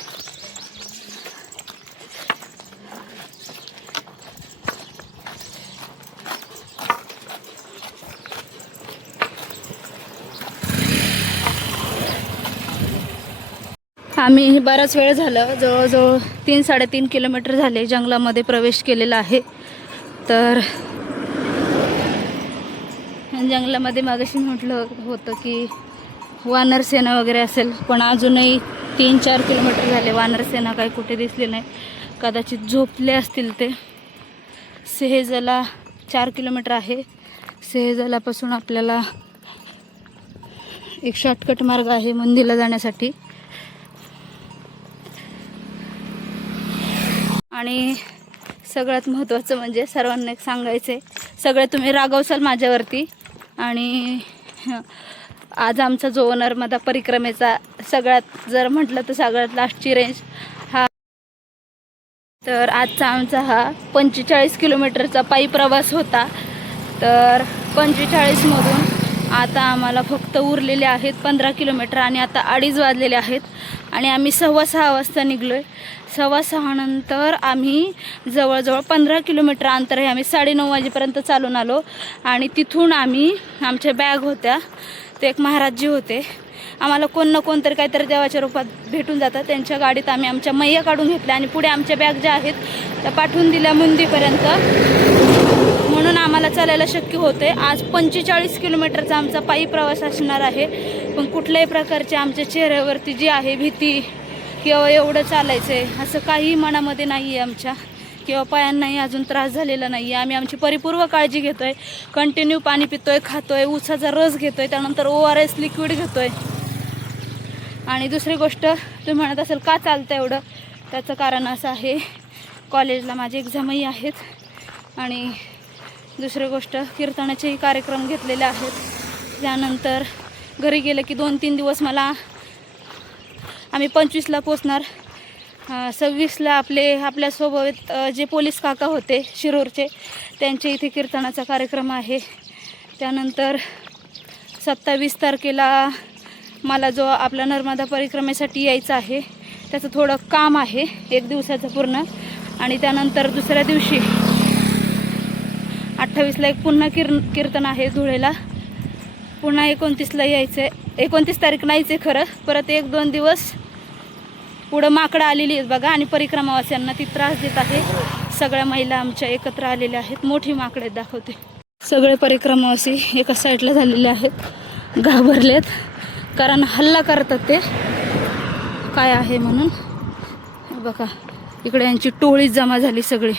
आम्ही बराच वेळ झालं, जवळजवळ 3-3.5 किलोमीटर झाले जंगलामध्ये प्रवेश केलेला आहे. तर जंगलामध्ये मागाशी म्हटलं होतं की वानरसेना वगैरे असेल, पण अजूनही 3-4 किलोमीटर झाले वानरसेना काही कुठे दिसली नाही. कदाचित झोपले असतील ते. सेहेजला 4 किलोमीटर आहे. सेहेजलापासून आपल्याला एक शॉर्टकट मार्ग आहे मंदिरला जाण्यासाठी. आणि सगळ्यात महत्त्वाचं म्हणजे सर्वांना एक सांगायचं आहे, सगळे तुम्ही रागवसाल माझ्यावरती. आणि आज आमचा जो नर्मदा परिक्रमेचा सगळ्यात जर म्हटलं तर सगळ्यात लास्टची रेंज तर आजचा आमचा हा 45 किलोमीटरचा पायी प्रवास होता. तर 45मधून आता आम्हाला फक्त उरलेले आहेत 15 किलोमीटर आणि आता 2:30 वाजलेले आहेत आणि आम्ही 6:15 वाजता निघलो आहे. 6:15 नंतर आम्ही जवळजवळ 15 किलोमीटर अंतर आहे आम्ही 9:30 वाजेपर्यंत चालून आलो आणि तिथून आम्ही आमच्या बॅग होत्या, ते एक महाराजजी होते, आम्हाला कोण ना कोणतरी काहीतरी देवाच्या रूपात भेटून जातात, त्यांच्या गाडीत आम्ही आमच्या मैया काढून घेतल्या आणि पुढे आमच्या बॅग ज्या आहेत त्या पाठवून दिल्या मुंदीपर्यंत, म्हणून आम्हाला चालायला शक्य होते. आज 45 किलोमीटरचा आमचा पायी प्रवास असणार आहे. पण कुठल्याही प्रकारची आमच्या चेहऱ्यावरती जी आहे भीती किंवा एवढं चालायचं आहे असं काही मनामध्ये नाही आहे आमच्या, किंवा पायांनाही अजून त्रास झालेला नाही आहे. आम्ही आमची परिपूर्ण काळजी घेतो आहे, कंटिन्यू पाणी पितो आहे, खातो आहे, ऊसाचा रस घेतो आहे, त्यानंतर ORS लिक्विड घेतो आहे. आणि दुसरी गोष्ट, तुम्ही म्हणत असेल का चालतं एवढं, त्याचं कारण असं आहे कॉलेजला माझे एक्झामही आहेत आणि दुसरी गोष्ट कीर्तनाचेही कार्यक्रम घेतलेले आहेत. त्यानंतर घरी गेलं की 2-3 दिवस मला, आम्ही 25ला पोचणार, 26ला आपल्यासोबत जे पोलीस काका होते शिरूरचे त्यांच्या इथे कीर्तनाचा कार्यक्रम आहे. त्यानंतर 27 तारखेला मला जो आपला नर्मदा परिक्रमेसाठी यायचं आहे त्याचं थोडं काम आहे 1 दिवसाचं पूर्ण. आणि त्यानंतर दुसऱ्या दिवशी 28ला एक पुन्हा कीर्तन आहे धुळेला, पुन्हा 29ला यायचं आहे. 29 तारीख नाहीच आहे खरं, परत 1-2 दिवस पुढं माकडं आलेली आहेत बघा आणि परिक्रमावासियांना ती त्रास देत आहे. सगळ्या महिला आमच्या एकत्र आलेल्या आहेत, मोठी माकडे दाखवते. सगळे परिक्रमावासी एका साईडला झालेले आहेत, घाबरलेत कारण हल्ला करतात ते काय आहे म्हणून. बघा इकडे यांची टोळी जमा झाली सगळी.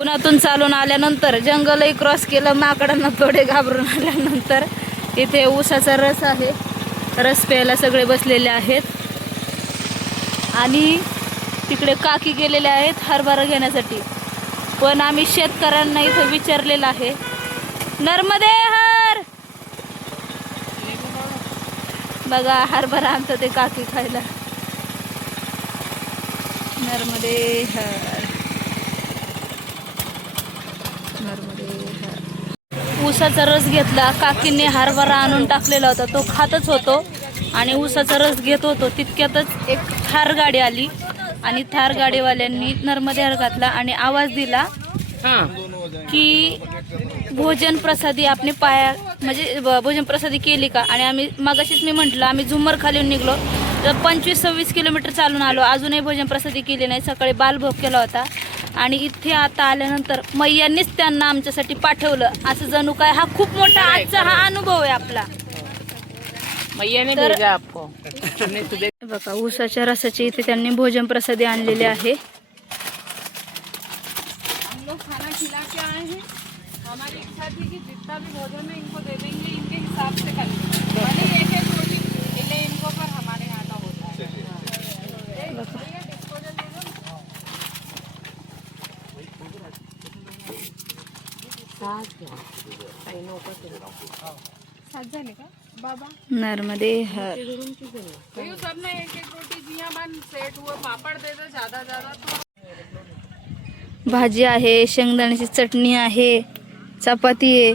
पुण्यातून चालून आल्यानंतर जंगलही क्रॉस केलं, माकडांना थोडे घाबरून आल्यानंतर इथे ऊसाचा रस आहे, रस प्यायला सगळे बसलेले आहेत आणि तिकडे काकी गेलेले आहेत हरभरा घेण्यासाठी. पण आम्ही शेतकऱ्यांना इथं विचारलेलं आहे, नर्मदे हर, बघा हरभरा आणतं ते काकी खायला. नर्मदे हर, नर्मदे हर. ऊसाचा रस घेतला, काकींनी हरभरा आणून टाकलेला होता, तो खातच होतो आणि ऊसाचा रस घेत होतो. तितक्यातच एक थार गाडी आली आणि थार गाडीवाल्यांनी नर्मदे हर घातला आणि आवाज दिला की भोजन प्रसादी आपले पाया, म्हणजे भोजन प्रसादी केली का. आणि आम्ही मगाशीच मी म्हटलं आम्ही झुमर खालीून निघलो तर 25-26 किलोमीटर चालून आलो, अजूनही भोजन प्रसादी केली नाही. सकाळी बालभोग केला होता आणि इथे आता आल्यानंतर मैयांनीच त्यांना आमच्यासाठी पाठवलं, असं जणू काय हा खूप मोठा आजचा हा अनुभव आहे आपला. बघा ऊसाच्या रसाची इथे त्यांनी भोजन प्रसादी आणलेले आहे. खाना खिला के आए हैं, हमारी इच्छा थी कि जितना भी भोजन है इनको दे देंगे, इनके हिसाब से करेंगे, भले एक रोटी ले इनको, पर हमारे यहाँ का होता है. साथ झाले का बाबा? नर्मदे हर. सबने एक रोटी दिया, बन सेट हुआ, पापड़ दे दो ज्यादा तो. भाजी आहे, शेंगदाण्याची चटणी आहे, चपाती आहे.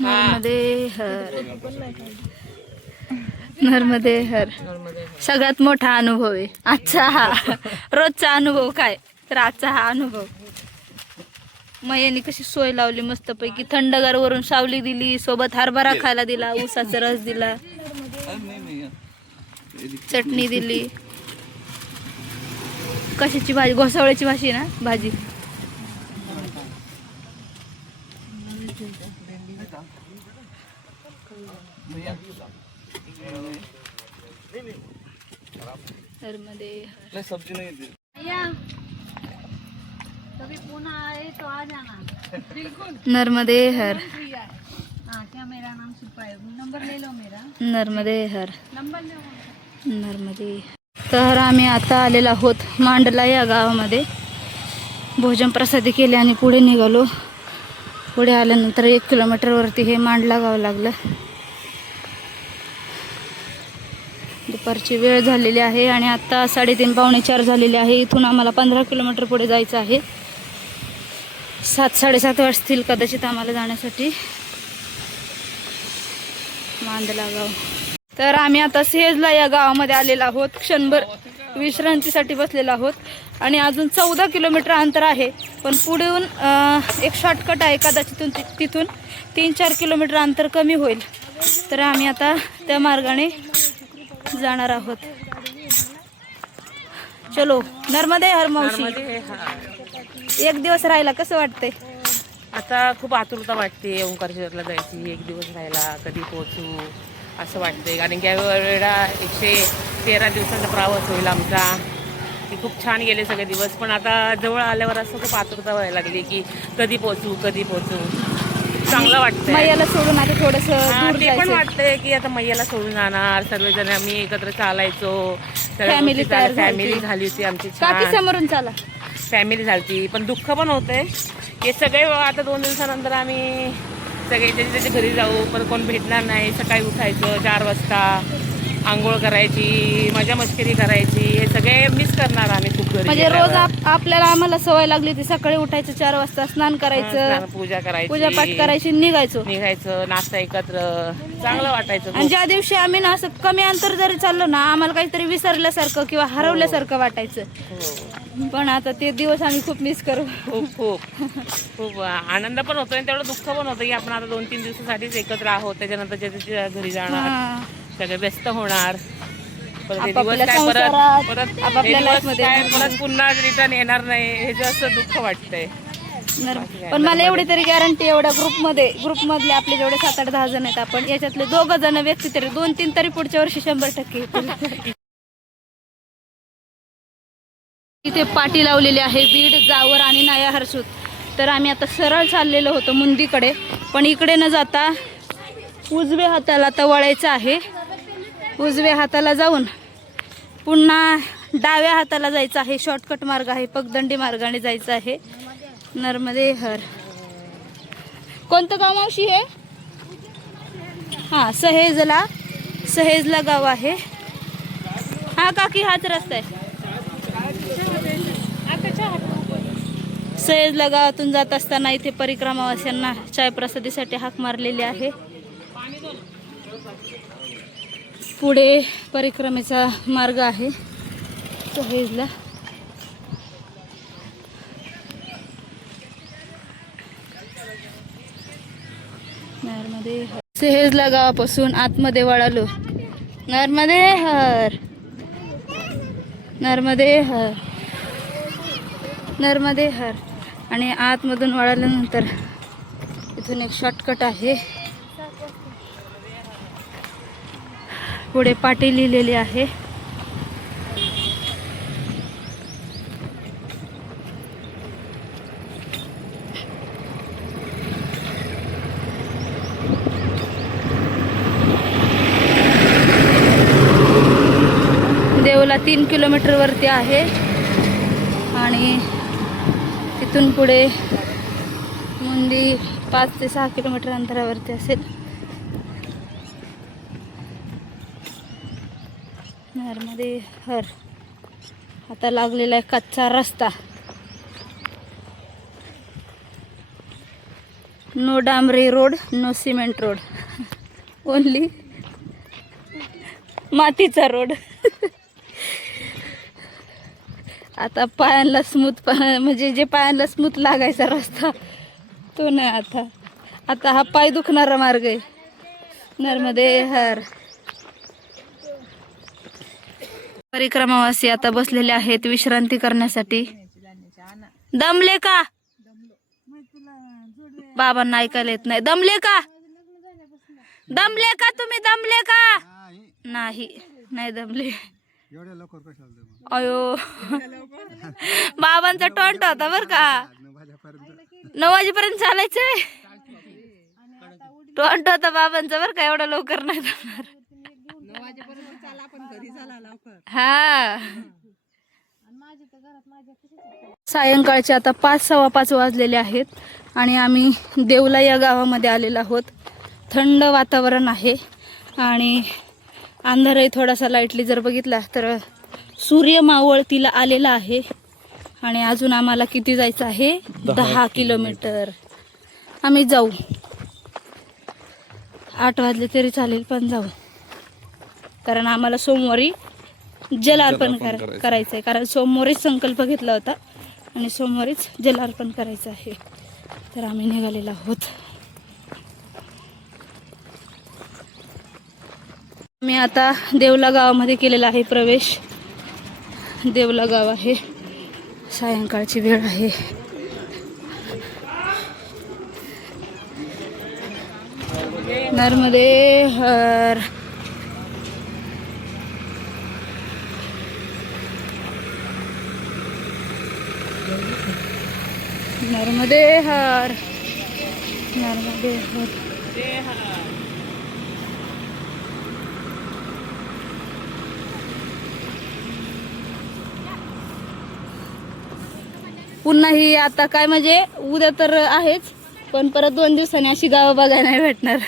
नर्मदे हर, नर्मदे हर. सगळ्यात मोठा अनुभव आहे आजचा हा. रोजचा अनुभव काय तर आजचा हा अनुभव. मैयानी कशी सोय लावली मस्तपैकी, थंडगार वरून सावली दिली, सोबत हरभरा खायला दिला, ऊसाचा रस दिला, चटणी दिली. कशाची भाजी? घोसावळ्याची भाजी ना, भाजी. नहीं सब्जी नहीं दी. कभी पुणे आए तो आ जाना. नर्मदे हर. हाँ क्या मेरा नाम शिल्पा है, नंबर ले लो मेरा, नर्मदे हर नंबर ले लो। नर्मदे। तर आम्ही आता आलेलो आहोत मांडला या गावामध्ये. भोजन प्रसादी केले आणि पुढे निघालो. पुढे आल्यानंतर 1 किलोमीटरवरती हे मांडला गाव लागलं. दुपारची वेळ झालेली आहे आणि आता 3:30 पावणे 4 झालेले आहे. इथून आम्हाला 15 किलोमीटर पुढे जायचं आहे. 7-7:30 वाजतील कदाचित आम्हाला जाण्यासाठी. मांडला गाव. तर आम्ही आता सेजला या गावामध्ये आलेलो आहोत. क्षणभर विश्रांतीसाठी बसलेलो आहोत आणि अजून 14 किलोमीटर अंतर आहे. पण पुढून एक शॉर्टकट आहे, कदाचित तिथून 3-4 किलोमीटर अंतर कमी होईल. तर आम्ही आता त्या मार्गाने जाणार आहोत. चलो नर्मदे हर मावशी. एक दिवस राहिला, कसं वाटतंय? आता खूप आतुरता वाटते ओंकारेश्वरला जायची. 1 दिवस राहिला, कधी पोहोचू असं वाटतंय. कारण की वेळा 113 दिवसांचा प्रवास होईल आमचा. की खूप छान गेले सगळे दिवस, पण आता जवळ आल्यावर असं खूप आतुरता व्हायला लागली की कधी पोहोचू. चांगलं वाटतंय. मैयाला सोडून आता थोडस दूर ते पण जायचं. वाटतंय की आता मैयाला सोडून जाणार. सर्वजण आम्ही एकत्र चालायचो. Family तयार झाली. फॅमिली झाली होती आमची, काकी छान समोरून चाला. फॅमिली झाली. पण दुःख पण होतंय. हे सगळे आता 2 दिवसानंतर आम्ही सगळे त्याच्या घरी जाऊ. पण कोण भेटणार नाही. सकाळी उठायचं 4 वाजता, आंघोळ करायची, मजा मस्करी करायची. हे सगळे मिस करणार आम्ही खूप घरी म्हणजे रोज गेल्यावर. आम्हाला सवय लागली होती सकाळी उठायचं 4 वाजता, स्नान करायचं, पूजा करायची, पूजापाठ करायची, निघायचो. नाश्ता एकत्र, चांगलं वाटायचं आणि खूप. ज्या दिवशी आम्ही ना असं कमी अंतर जरी चाललो ना, आम्हाला काहीतरी विसरल्यासारखं किंवा हरवल्यासारखं वाटायचं. हो. पण आता ते दिवस आम्ही खूप मिस करू. खूप आनंद पण होतो आणि तेवढं दुःख पण होतं की आपण आता 2-3 दिवसासाठीच एकत्र आहोत. त्याच्यानंतर ज्याच्या घरी जाणार, हा. सगळे व्यस्त होणार. परत हे आपापल्या दिवस काय संसारात, परत आपापल्या हे दिवस लाईफमध्ये काय येणार परत पुन्हा रिटर्न येणार नाही. हे जास्त दुःख वाटतंय. पण मला एवढी तरी गॅरंटी, एवढ्या ग्रुपमधले आपले जेवढे 7-8-10 जण आहेत आपण, याच्यातले 2 जण व्यक्ती तरी 2-3 तरी पुढच्या वर्षी 100% येतील. इथे पाटी लावलेली आहे बीड, जावर आणि नाया हर्सूद. तर आम्ही आता सरळ चाललेलो होतो मुंदीकडे, पण इकडे न जाता उजव्या हाताला आता वळायचं आहे. उजव्या हाताला जाऊन पुन्हा डाव्या हाताला जायचं आहे. शॉर्टकट मार्ग आहे, पगदंडी मार्गाने जायचं आहे. नर्मदे हर. कोणतं गाव मावशी हे? हां, सहेजला गाव आहे. हा काकी, हाच रस्ता आहे. सहेजला गावातून जात असताना इथे परिक्रमावासियांना चाय प्रसादीसाठी हाक मारलेली आहे. पुढे परिक्रमेचा मार्ग आहे सहेजला. नर्मदे हर. सहेजला गावापासून आतमध्ये वळालो. नर्मदे हर, नर्मदे हर, नर्मदे हर. आणि आतमधून वळाल्यानंतर इथून एक शॉर्टकट आहे. पुढे पाटी लिहिलेली आहे. देवला 3 किलोमीटर वरती आहे आणि तिथून पुढे मुंदी 5 ते 6 किलोमीटर अंतरावरती असेल. नर्मदे हर. आता लागलेला आहे कच्चा रस्ता. नो डांबरी road, no cement road, only मातीचा रोड. आता पायांना स्मूथ, म्हणजे जे पायांना स्मूथ लागायचा रस्ता तो नाही. आता हा पाय दुखणारा मार्ग आहे. नर्मदे हर. परिक्रमावासी आता बसलेले आहेत विश्रांती करण्यासाठी. दमले का? बाबांना ऐकायला येत नाही. दमले का? दमले का तुम्ही? दमले का? नाही दमले. अयो, बाबांचा टोंट होता बर का. 9 वाजेपर्यंत चालायचंय. टोंट होता बाबांचा बरं का, एवढा लवकर नाही जमणार. हा सायंकाळचे आता 5:15 वाजलेले आहेत आणि आम्ही देवला या गावामध्ये आलेलो आहोत. थंड वातावरण आहे आणि अंधारही थोडासा लाईटली जर बघितला तर सूर्य मावळतीला आलेला आहे. आणि अजून आम्हाला किती जायचं आहे? 10 किलोमीटर. आम्ही जाऊ, 8 वाजले तरी चालेल पण जाऊ, कारण आम्हाला सोमवारी जलार्पण करायचं आहे. कारण सोमवारीच संकल्प घेतला होता आणि सोमवारीच जलार्पण करायचं आहे. तर आम्ही निघालेलो आहोत. मी आता देवला गावामध्ये केलेला आहे प्रवेश. देवला गाव आहे. सायंकाळची वेळ आहे. नर्मदे हर. नर्मदे हर. नर्मदे हर. पुन्हा ही आता काय म्हणजे उद्या तर आहेच, पण परत 2 दिवसांनी अशी गावं बघायला नाही भेटणार.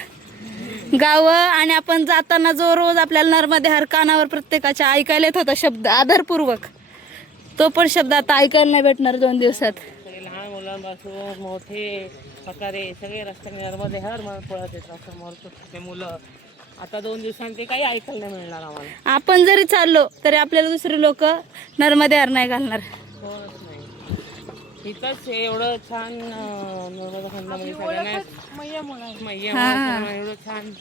गावं आणि आपण जाताना जो रोज आपल्याला नर्मदे हर कानावर प्रत्येकाच्या ऐकायला येत होता शब्द आदरपूर्वक, तो पण शब्द आता ऐकायला नाही भेटणार 2 दिवसात. सगळे लहान मुलांपासून मोठे प्रकारे सगळे रस्त्याने नर्मदे हर म्हणत पळत येतात. समोर छोटे मुलं आता 2 दिवसांनी ते काही ऐकायला नाही मिळणार आम्हाला. आपण जरी चाललो तरी आपल्याला दुसरे लोक नर्मदे हर नाही घालणार. कोणच नाही. इथंच हे एवढं छान नर्मदा खंडामध्ये सगळ्यांना मैया एवढं छान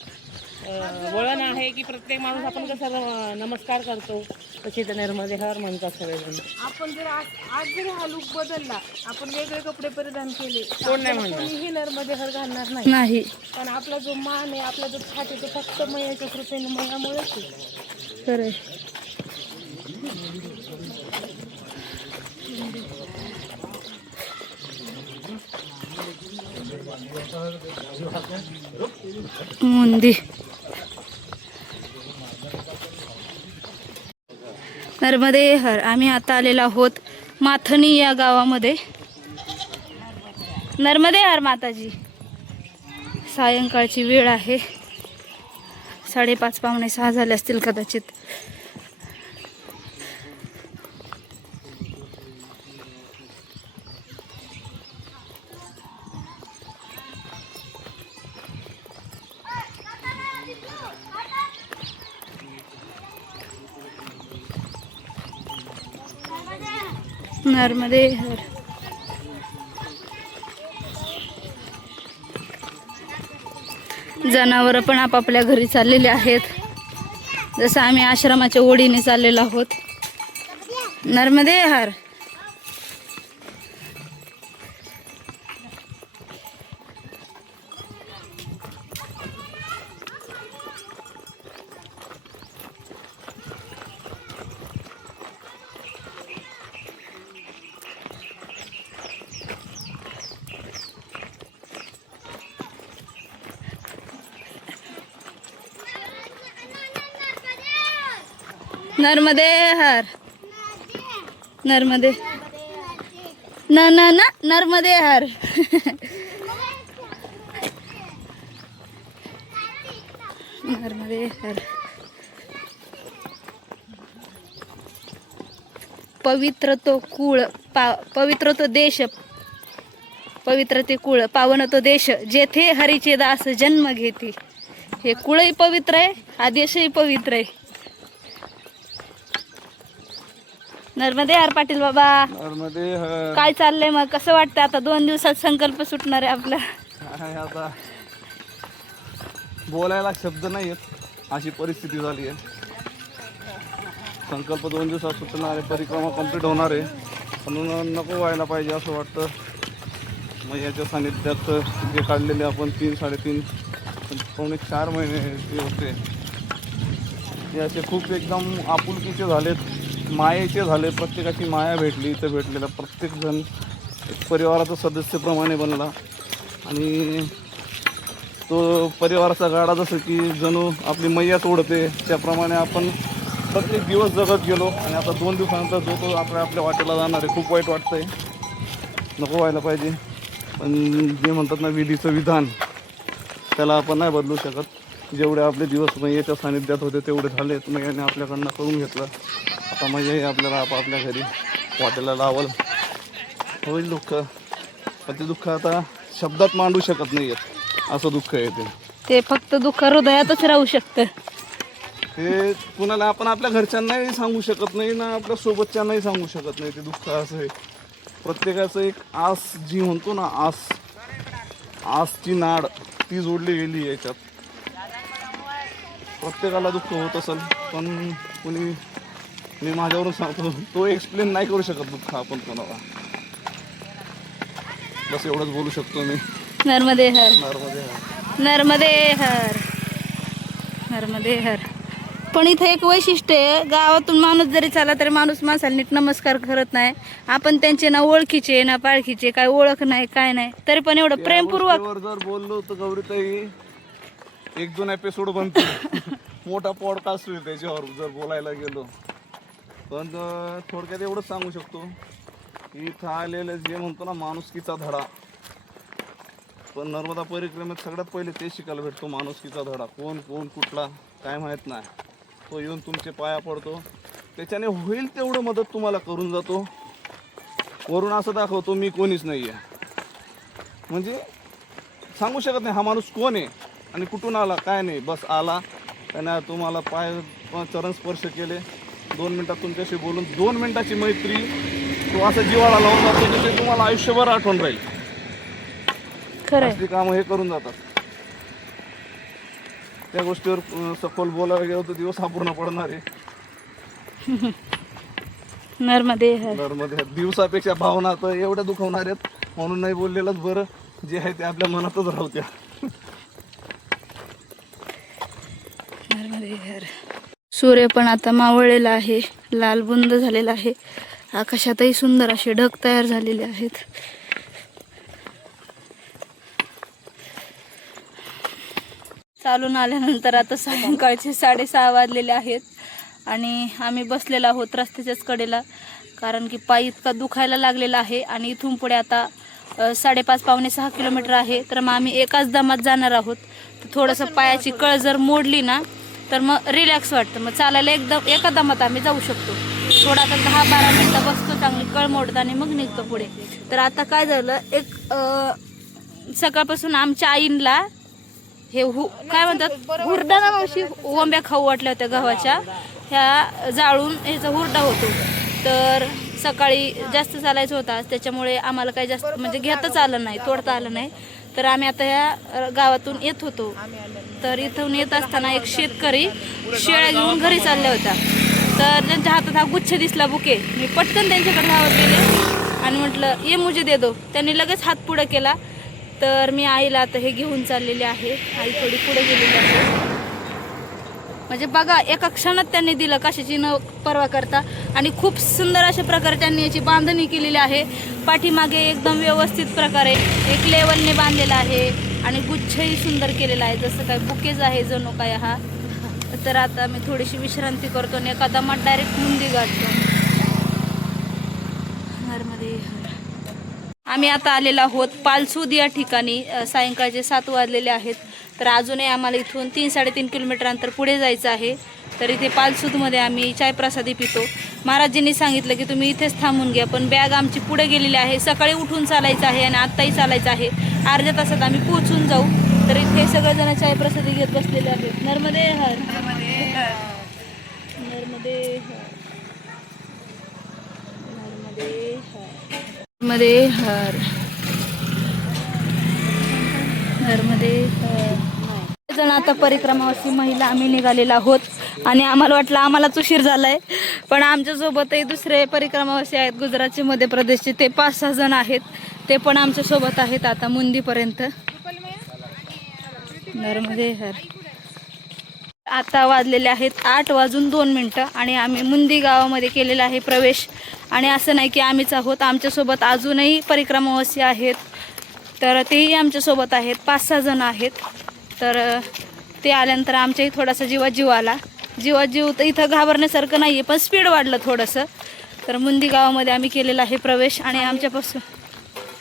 वळण आहे की प्रत्येक माणूस आपण कसं नमस्कार करतो तशी तर नर्मदे हर म्हणतात सगळेजण. आपण जर आज जरी हा लुक बदलला, आपण वेगळे कपडे परिधान केले, कोण नाही म्हणणार. कोणीही नर्मदे हर घालणार नाही. नाही. पण आपला जो मान आहे, आपला जो छाती आहे, तो फक्त मैयाच्या कृपेने मैयामुळेच आहे. खरंय. मुंदी नर्मदे हर. आम्ही आता आलेलो आहोत माथनी या गावामध्ये. नर्मदे हर माताजी. सायंकाळची वेळ आहे. 5:30 पावणे 6 झाले असतील कदाचित. नर्मदे हर. जनावरं पण आपापल्या घरी चाललेले आहेत, जसं आम्ही आश्रमाच्या ओढीने चाललेलो आहोत. नर्मदे हर. नर्मदे हर. नर्मदे न न न नर्मदे हर. नर्मदे हर. पवित्र तो कुळ पवित्र तो देश, पवित्र ते कुळ, पावन तो देश, जेथे हरीचे दास जन्म घेते. हे कुळही पवित्र आहे, हा देशही पवित्र आहे. नर्मदे हर पाटील बाबा. नर्मदे हर. काय चाललंय मग? कसं वाटतं आता 2 दिवसात संकल्प सुटणार आहे आपला? काय आता बोलायला शब्द नाहीयेत, अशी परिस्थिती झाली आहे. संकल्प 2 दिवसात सुटणार आहे, परिक्रमा कंप्लीट होणार आहे, म्हणून नको व्हायला पाहिजे असं वाटतं. मग याच्या सानिध्यात जे काढलेले आपण 3-3.5 पावणे 4 महिने जे होते हे असे खूप एकदम आपुलकीचे झालेत, मायेचे झाले. प्रत्येकाची माया भेटली. इथं भेटलेला प्रत्येकजण एक परिवाराचा सदस्यप्रमाणे बनला आणि तो परिवाराचा गाडा जसं की जणू आपली मैयाच ओढते त्याप्रमाणे आपण प्रत्येक दिवस जगत गेलो आणि आता 2 दिवसानंतर जो तो आपल्या वाटेला जाणार आहे. खूप वाईट वाटतंय, नको व्हायला पाहिजे. पण जे म्हणतात ना विधीचं विधान, त्याला आपण नाही बदलू शकत. जेवढे आपले दिवस मैयाच्या सानिध्यात होते तेवढे झालेत. मैयाने आपल्याकडनं करून घेतलं. आता मैयाही आपल्याला आपापल्या घरी वाटेला लावल. होईल दुःख, पण ते दुःख आता शब्दात मांडू शकत नाही आहेत, असं दुःख आहे ते फक्त दुःख हृदयातच राहू शकतं. ते कुणाला आपण आपल्या घरच्यांनाही सांगू शकत नाही ना आपल्या सोबतच्यांनाही सांगू शकत नाही. ते दुःख असं आहे. प्रत्येकाचं एक आस जी म्हणतो ना, आसची नाड ती जोडली गेली याच्यात. प्रत्येकाला दुःख होत असेल, पण कुणी, मी माझ्यावरून सांगतो, तो एक्सप्लेन नाही करू शकत दुःख आपण कोणाला. बस एवढंच बोलू शकतो मी. नर्मदे हर, नर्मदे हर. नर्मदे हर, नर्मदे हर. पण इथं एक वैशिष्ट्य आहे, गावातून माणूस जरी चालला तरी माणूस माणसाला नीट नमस्कार करत नाही. आपण त्यांचे ना ओळखीचे ना पाळखीचे, काय ओळख नाही काय नाही, तरी पण एवढं प्रेमपूर्वक. जर बोललो तर गौरीताई 1-2 एपिसोड बनतील. मोठा पॉडकास्ट होईल त्याच्यावर जर बोलायला गेलो. पण थोडक्यात एवढंच सांगू शकतो की इथं आलेलं जे म्हणतो ना माणुसकीचा धडा, पण नर्मदा परिक्रमेत सगळ्यात पहिले ते शिकायला भेटतो. माणुसकीचा धडा, कोण कुठला काय माहीत नाही, तो येऊन तुमचे पाया पडतो. त्याच्याने होईल तेवढं मदत तुम्हाला करून जातो. वरून असं दाखवतो मी कोणीच नाही आहे, म्हणजे सांगू शकत नाही हा माणूस कोण आहे आणि कुठून आला काय नाही. बस आला, त्याने तुम्हाला चरण स्पर्श केले, 2 मिनिटात तुमच्याशी बोलून 2 मिनिटाची मैत्री तो असं जीवाला लावून जातो की ते तुम्हाला आयुष्यभर आठवण राहील. खरंय, असली कामं हे करून जातात. त्या गोष्टीवर सखोल बोलायला गेलो तर दिवस अपूर्ण पडणार आहे. नर्मदे हर. नर्मदे दिवसापेक्षा भावना तर एवढ्या दुखवणार आहेत, म्हणून नाही बोललेलंच बरं. जे आहे ते आपल्या मनातच राहू द्या. नर्मदे हर. सूर्य पण आता मावळलेला आहे, लाल बुंद झालेला आहे. आकाशातही सुंदर असे ढग तयार झालेले आहेत. चालून आल्यानंतर आता सायंकाळचे 6:30 वाजलेले आहेत आणि आम्ही बसलेलो आहोत रस्त्याच्याच कडेला, कारण की पाय इतका दुखायला लागलेला आहे. आणि इथून पुढे आता 5.5-6 किलोमीटर आहे, तर मग आम्ही एकाच दमात जाणार आहोत. तर थोडंसं पायाची कळ जर मोडली ना तर मग रिलॅक्स वाटतं, मग चालायला एका दमात आम्ही जाऊ शकतो. थोडा आता 10-12 मिनटं बसतो, चांगली कळ मोडतो आणि मग निघतो पुढे. तर आता काय झालं, सकाळपासून आमच्या आईंला हे काय म्हणतात हुरडा ना मावशी, ओंब्या खाऊ वाटल्या होत्या गव्हाच्या, ह्या जाळून ह्याचा हुरडा होतो. तर सकाळी जास्त चालायचं होता, त्याच्यामुळे आम्हाला काही जास्त म्हणजे घेताच आलं नाही, तोडता आलं नाही. तर आम्ही आता ह्या गावातून येत होतो, तर इथून येत असताना एक शेतकरी शेळ्या घेऊन घरी चालल्या होत्या. तर त्यांच्या हातात हा गुच्छ दिसला, बुके. मी पटकन त्यांच्याकडे धावत गेले आणि म्हटलं ये मुझे दे दो. त्यांनी लगेच हात पुढं केला. तर मी आईला आता हे घेऊन चाललेले आहे. आई थोडी पुढे गेलेली आहे, म्हणजे बघा एका क्षणात त्यांनी दिलं, कशाची न परवा करता. आणि खूप सुंदर अशा प्रकारे त्यांनी याची बांधणी केलेली आहे. पाठीमागे एकदम व्यवस्थित प्रकारे एक लेवलने बांधलेला आहे आणि गुच्छही सुंदर केलेला आहे, जसं काय बुकेज आहे जणू काय हा. तर आता मी थोडीशी विश्रांती करतो आणि एका दमात डायरेक्ट मुंदी गाठतो. नर्मदे हर. आम्ही आता आलेलो आहोत पालसूद या ठिकाणी. सायंकाळचे 7 वाजलेले आहेत, तर अजूनही आम्हाला इथून 3-3.5 किलोमीटर अंतर पुढे जायचं आहे. तर इथे पालसूदमध्ये आम्ही चायप्रसादी पितो. महाराजांनी सांगितलं की तुम्ही इथेच थांबून घ्या, पण बॅग आमची पुढे गेलेली आहे. सकाळी उठून चालायचं आहे आणि आत्ताही चालायचं आहे. अर्ध्या तासात आम्ही पोहोचून जाऊ. तर इथे सगळेजण चायप्रसादी घेत बसलेले आहेत. नर्मदे हर, नर्मदे हर, नर्मदे हर, नर्मदे हर, नर्मदे हर, नर्मदे हर. जण आता परिक्रमावरती महिला आम्ही निघालेलो आहोत आणि आम्हाला वाटलं आम्हालाच उशीर झालाय, पण आमच्यासोबतही दुसरे परिक्रमावरती आहेत गुजरातचे, मध्य प्रदेशचे. ते 5-6 जण आहेत, ते पण आमच्यासोबत आहेत आता मुंदीपर्यंत. नर्मदे हर. आता वाजलेले आहेत 8:02 आणि आम्ही मुंदी गावामध्ये केलेला आहे प्रवेश. आणि असं नाही की आम्हीच आहोत, आमच्यासोबत अजूनही परिक्रमावासी आहेत, तर तेही आमच्यासोबत आहेत. 5-6 जण आहेत. तर ते आल्यानंतर आमच्याही थोडासा जीव आला. जीव तर इथं घाबरण्यासारखं नाही आहे, पण स्पीड वाढलं थोडंसं. तर मुंदी गावामध्ये आम्ही केलेला आहे प्रवेश आणि आमच्यापासून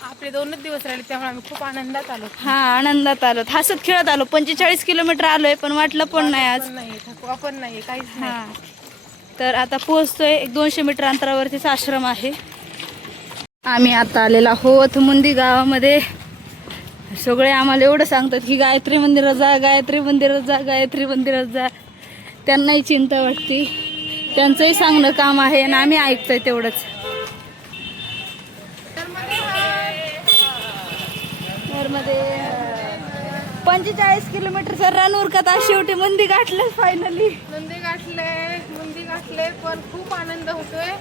आपले 2च दिवस राहिले त्यामुळे आम्ही खूप आनंदात आलो. आनंदात आलो, हसत खेळत आलो. 45 किलोमीटर आलोय, पण वाटलं पण नाही आज. नाही थकवा पण नाही काहीच नाही. हां, तर आता पोहोचतोय. 200 मीटर अंतरावरतीच आश्रम आहे. आम्ही आता आलेलो आहोत मुंदी गावामध्ये. सगळे आम्हाला एवढं सांगतात की गायत्री मंदिरात जा, गायत्री मंदिरात जा, गायत्री मंदिरात जा. त्यांनाही चिंता वाटते, त्यांचंही सांगणं काम आहे आणि आम्ही ऐकतोय तेवढंच. मध्ये 45 किलोमीटरचा रन उरकत आज शेवटी मुंदी गाठलं फायनली. मुंदी गाठले पण खूप आनंद होतोय.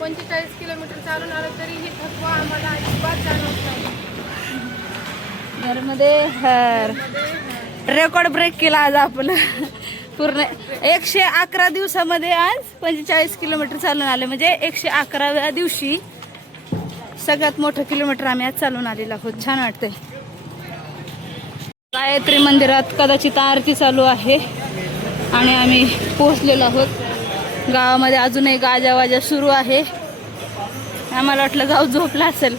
45 किलोमीटर चालून आलो तरीही थकवा आम्हाला अजिबात जाणवत नाही. रेकॉर्ड ब्रेक केला आज आपलं. पूर्ण 111 दिवसामध्ये आज 45 किलोमीटर चालून आले. म्हणजे 111व्या दिवशी सगळ्यात मोठं किलोमीटर आम्ही आज चालून आलेलो आहोत. छान वाटतंय. गायत्री मंदिरात कदाचित आरती चालू आहे आणि आम्ही पोहोचलेलो आहोत. गावामध्ये अजूनही गाजावाजा सुरू आहे. आम्हाला वाटलं गाव झोपला असेल.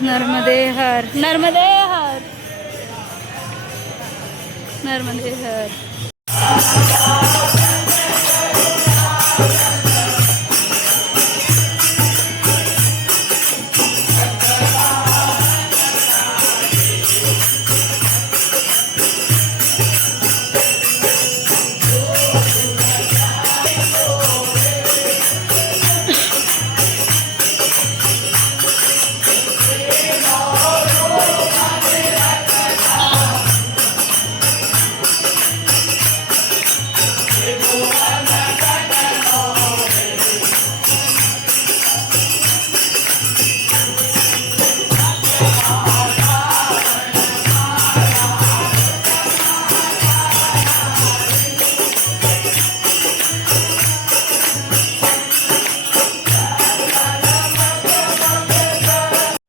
नर्मदे हर, नर्मदे हर, नर्मदे हर.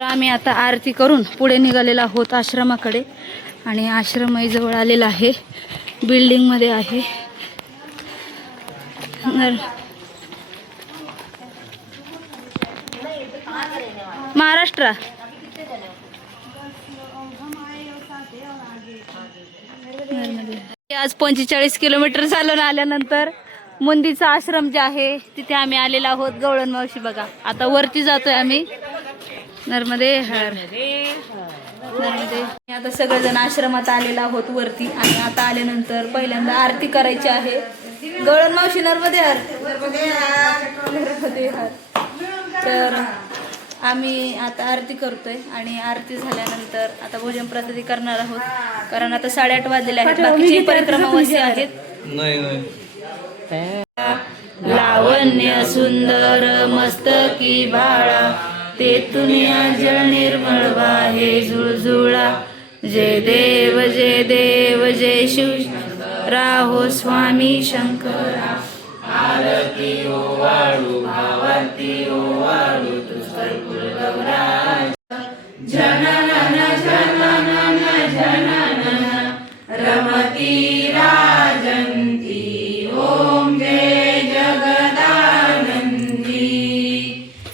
आम्ही आता आरती करून पुढे निघालेलो आहोत आश्रमाकडे. आणि आश्रमही जवळ आलेला आहे, बिल्डिंगमध्ये आहे. महाराष्ट्र आज 45 किलोमीटर चालून आल्यानंतर मुंदीचा आश्रम जे आहे तिथे आम्ही आलेलो आहोत. गवळण मावशी बघा, आता वरती जातोय आम्ही. नर्मदे हर, नर्मदे. आता सगळेजण आश्रमात आलेलो आहोत वरती. आणि आता आल्यानंतर पहिल्यांदा आरती करायची आहे. गवळण मावशी नर्मदे हर, नर्मदे हर. तर आम्ही आता आरती करतोय आणि आरती झाल्यानंतर आता भोजन प्रसादी करणार आहोत. कारण आता 8:30 वाजलेले आहेत. बाकीचे परिक्रमावासी आहेत. लावण्य सुंदर मस्तकी बाळा, तेथून जल निर्मळ वाहे झुळझुळा. जय देव जय देव जय शिव राहो स्वामी शंकरा. आरती ओवाळू भावाती ओवाळू तुझर कुलगौराज. जननन जननन जननन रमती राजंती. ओम जय जगदानंदी.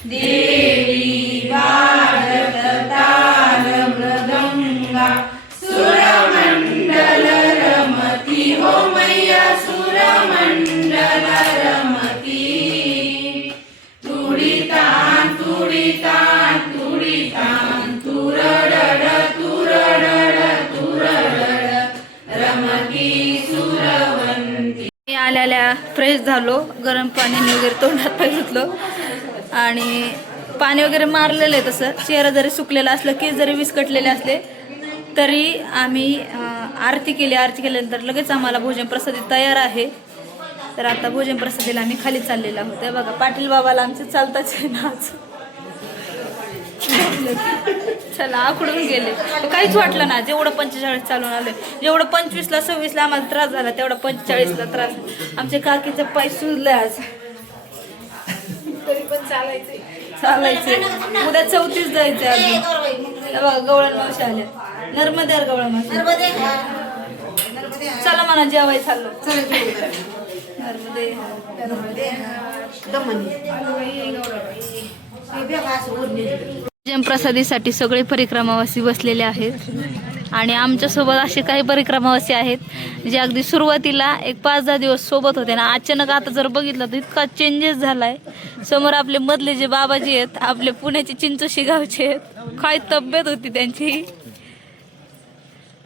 देवी वाजत ताल मृदंगा. सुरमंडल रमती हो मैया सुरमंडल रमती. तुडितान तुडितान तुडितान तुरडड तुरडड तुरडड रमती सुरवंती. आल्याल्या फ्रेश झालो, गरम पाण्याने वगैरे तोंडात घेतलो आणि पाणी वगैरे मारलेलं आहे. तसं चेहरा जरी सुकलेला असलं, केस जरी विस्कटलेले असले तरी आम्ही आरती केल्यानंतर लगेच आम्हाला भोजन प्रसादी तयार आहे. तर आता भोजन प्रसादीला आम्ही खाली चाललेलो आहोत. बघा पाटील बाबाला आमचे चालताच आहे ना आज. चला आकडून गेले, काहीच वाटलं ना. जेवढं 45 चालून आलं, जेवढं 25ला 26ला आम्हाला त्रास झाला तेवढा 45ला त्रास. आमच्या काकीचं पाय सुजले आज, तरी पण चालायचे. उद्या 34 जायचं अजून. बघा गवळण मावशी आल्या. नर्मदे गवळण मावशी. चला म्हणा जेवाय चाललो नर्मदे प्रसादीसाठी सगळे परिक्रमावासी बसलेले आहेत आणि आमच्यासोबत असे काही परिक्रमावासी आहेत जे अगदी सुरुवातीला एक 5-10 दिवस सोबत होते ना. अचानक आता जर बघितलं तर इतका चेंजेस झालाय. समोर आपले मधले जे बाबाजी आहेत आपले पुण्याचे चिंचोशी गावचे आहेत. काय तब्येत होती त्यांची.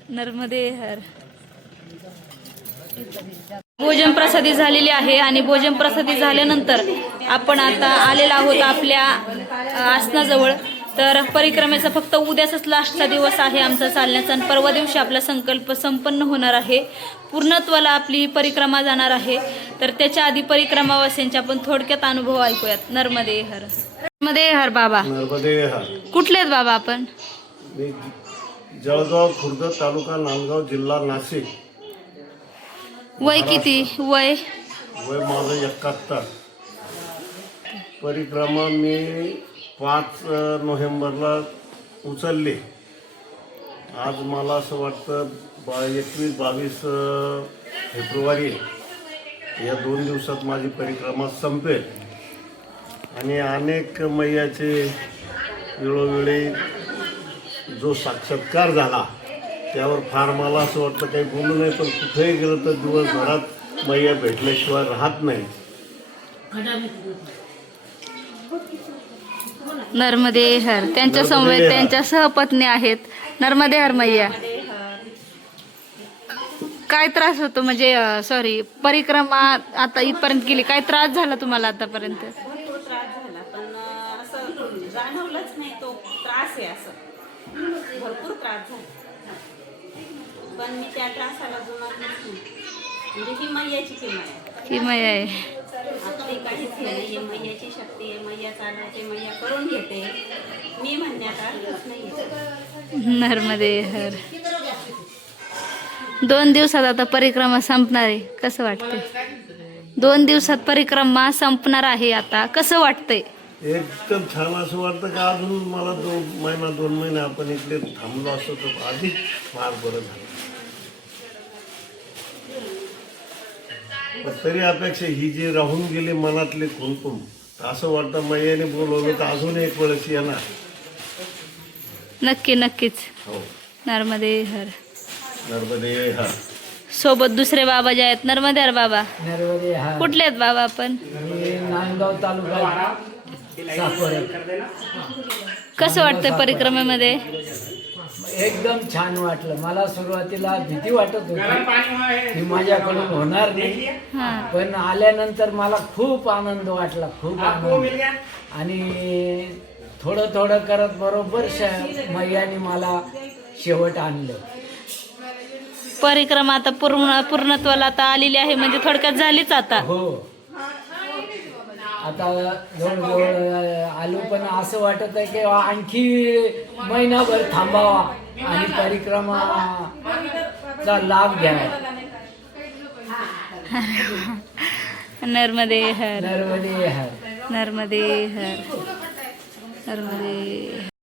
नर्मदे हर. भोजन प्रसादी झालेली आहे आणि भोजन प्रसादी झाल्यानंतर आपण आता आलेलो आहोत आपल्या आसनाजवळ. तर परिक्रमेचा फक्त उद्याचाच लास्टचा दिवस आहे आमचा चालण्याचा आणि परवा दिवशी आपला संकल्प संपन्न होणार आहे. पूर्णत्वाला आपली ही परिक्रमा जाणार आहे. तर त्याच्या आधी परिक्रमावासींचे आपण थोडक्यात अनुभव ऐकूयात. नर्मदे हर. नर्मदे हर बाबा. नर्मदे हर. कुठले आहेत बाबा आपण? मी जळगाव खुर्द तालुका नांदगाव जिल्हा नाशिक. वय किती? वय माझं 71. परिक्रमा मी 5 नोव्हेंबरला उचलली. आज मला असं वाटतं 21-22 फेब्रुवारी या 2 दिवसात माझी परिक्रमा संपेल आणि अनेक मैयाचे वेळोवेळी जो साक्षात्कार झाला त्यावर फार मला असं वाटतं काही बोलू नये. पण कुठेही गेलं तर दिवसभरात मैया भेटल्याशिवाय राहत नाही. नर्मदे हर. त्यांच्या समवेत त्यांच्या सहपत्नी आहेत. नर्मदे हर मैया. काय त्रास होतो म्हणजे सॉरी परिक्रमा आता इथपर्यंत गेली, काय त्रास झाला तुम्हाला आतापर्यंत? भरपूर त्रास झाला पण असं जाणवलंच नाही तो त्रास आहे. असं भरपूर त्रास झाला पण मी त्या त्रासाला जुमानत नाही. म्हणजे ही मैयाची किंमत आहे. ही मैया आहे. आपली काहीच नाही. मैयाची शक्ती आहे. मैया चालवते, मैया करून घेते. मी म्हणण्यात अर्थच नाही. नर्मदे हर. 2 दिवसात आता परिक्रमा संपणार आहे, कसं वाटतंय? 2 दिवसात परिक्रमा संपणार आहे आता, कसं वाटतंय? एकदम छान असं वाटतं का अजून मला 2 महिने आपण इकडे थांबलो असतो तर अधिक फार बरं झालं. पण तरी अपेक्षा ही जी राहून गेली मनातले खुंटून असं वाटतं मैयाने बोलवलं तर अजून एक वेळेस येणार. नक्की नक्कीच. हो. नर्मदे हर. नर्मदे हर. सोबत दुसरे बाबा जे आहेत. नर्मदे हर बाबा. नर्मदे हर. कुठले आहेत बाबा आपण? नांदगाव तालुका साकोरे. कसं वाटतंय परिक्रमेमध्ये? एकदम छान वाटलं. मला सुरुवातीला भीती वाटत होती की माझ्याकडून होणार नाही, पण आल्यानंतर मला खूप आनंद वाटला. खूप आनंद. आणि थोडं थोडं करत बरोबर मैयाने मला शेवट आणलं. परिक्रमा आता पूर्णत्वाला आता आलेली आहे म्हणजे थोडक्यात झालीच आता. हो. आता जवळजवळ आलो पण असं वाटत आहे की आणखी महिनाभर थांबावा आणि परिक्रमाचा लाभ घ्यावा. नर्मदे हर. नर्मदे हर. नर्मदे हर. नर्मदे